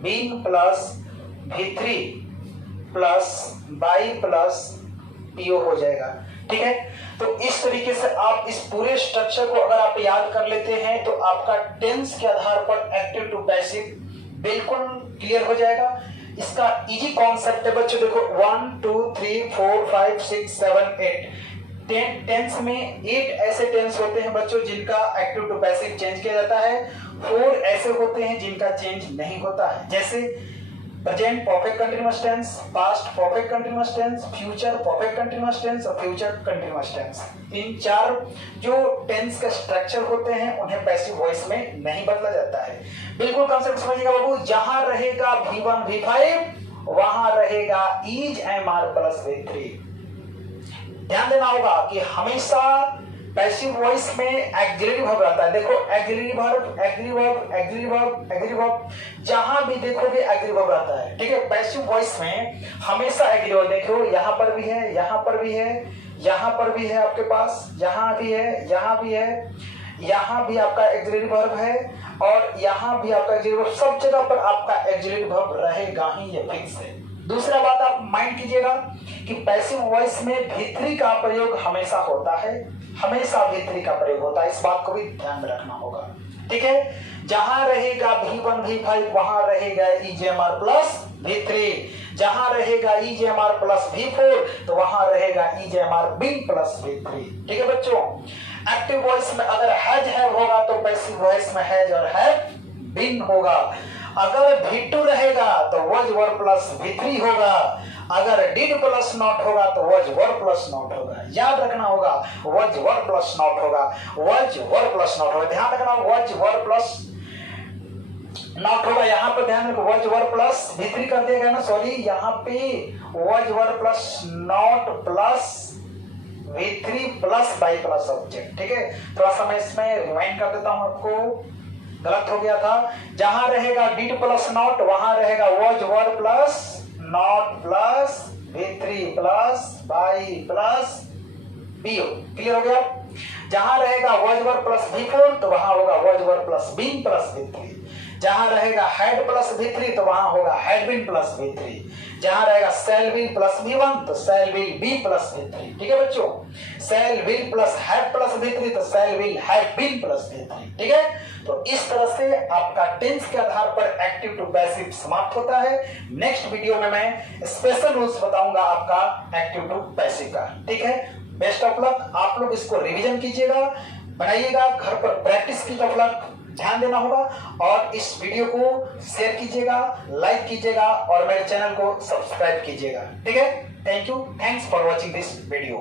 been plus V3 plus by plus PO हो जाएगा। ठीक है, तो इस तरीके से आप इस पूरे स्ट्रक्चर को अगर आप याद कर लेते हैं तो आपका टेंस के आधार पर एक्टिव टू पैसिव बिल्कुल क्लियर हो जाएगा। इसका इजी कॉन्सेप्ट है बच्चों, देखो 1 2 3 4 5 6 7 8 टेंस में 8 ऐसे टेंस होते हैं बच्चों जिनका एक्टिव टू पैसिव चेंज किया जाता है, 4 ऐसे होते हैं जिनका चेंज नहीं होता है, जैसे present perfect continuous tense, past perfect continuous tense, future perfect continuous tense और फ्यूचर कंटीन्यूअस टेंस। इन 4 जो टेंस का स्ट्रक्चर होते हैं उन्हें पैसिव वॉइस में नहीं बदला जाता है। बिल्कुल कॉन्सेप्ट समझिएगा बाबू, जहां रहेगा V1 V5 वहां रहेगा इज MR प्लस V3। ध्यान देना होगा कि हमेशा पैसिव वॉइस में एक्सिलरी वर्ब रहता है। देखो एक्सिलरी वर्ब जहां भी देखोगे एक्सिलरी वर्ब रहता है। ठीक है, पैसिव वॉइस में हमेशा एक्सिलरी वर्ब, देखो यहां पर भी है, यहां पर भी है, यहां पर भी है, आपके पास यहां भी है, यहां भी है, यहां भी आपका एक्सिलरी वर्ब है और यहां भी आपका एक्सिलरी वर्ब, सब जगह पर आपका एक्सिलरी वर्ब रहेगा ही, ये फिक्स है। दूसरा बात आप माइंड कीजिएगा कि पैसिव वॉइस में V3 का प्रयोग हमेशा होता है, हमेशा V3 का प्रयोग होता है, इस बात को भी ध्यान में रखना होगा। ठीक है, जहां रहेगा V1 V5 वहां रहेगा EJMR प्लस V3, जहां रहेगा EJMR प्लस V4 तो वहां रहेगा EJMR बीन प्लस V3। ठीक है बच्चों, एक्टिव वॉइस में अगर हैज हैव होगा तो पैसिव वॉइस में हैज और हैव बीन होगा। अगर V2 रहेगा तो was were प्लस V3 होगा, अगर did प्लस नॉट होगा तो was were प्लस नॉट होगा। याद रखना होगा was were प्लस नॉट होगा, was were प्लस नॉट होगा, ध्यान रखना was were प्लस नॉट होगा। यहाँ पर ध्यान रखो was were प्लस V3 कर दिया ना, सॉरी यहाँ पे was were plus not plus V3 plus by plus object. ठीक है, थोड़ा सा मैं इसमें रिवाइंड कर देता हूं, आपको गलत हो गया था। जहां रहेगा did प्लस नॉट वहां रहेगा was were plus not plus V3 plus by plus PO। Clear हो गया? जहां रहेगा was were प्लस V4 तो वहां होगा was were plus been plus V3। जहां रहेगा had प्लस V3 तो वहां होगा had been प्लस V3। जहां रहेगा shall will प्लस V1 तो shall will be plus V3। ठीक है बच्चों, shall will plus have plus V3 तो shall will have been plus V3। ठीक है, तो इस तरह से आपका टेंस के आधार पर एक्टिव टू पैसिव समाप्त होता है। नेक्स्ट वीडियो में मैं स्पेशल रूल्स बताऊंगा आपका एक्टिव टू पैसिव का। ठीक है, बेस्ट ऑफ लक। आप लोग इसको रिवीजन कीजिएगा, बनाइएगा, घर पर प्रैक्टिस की तरफ ध्यान देना होगा और इस वीडियो को शेयर कीजिएगा, लाइक कीजिएगा और मेरे चैनल को सब्सक्राइब कीजिएगा। ठीक है, thank you, thanks for watching this video.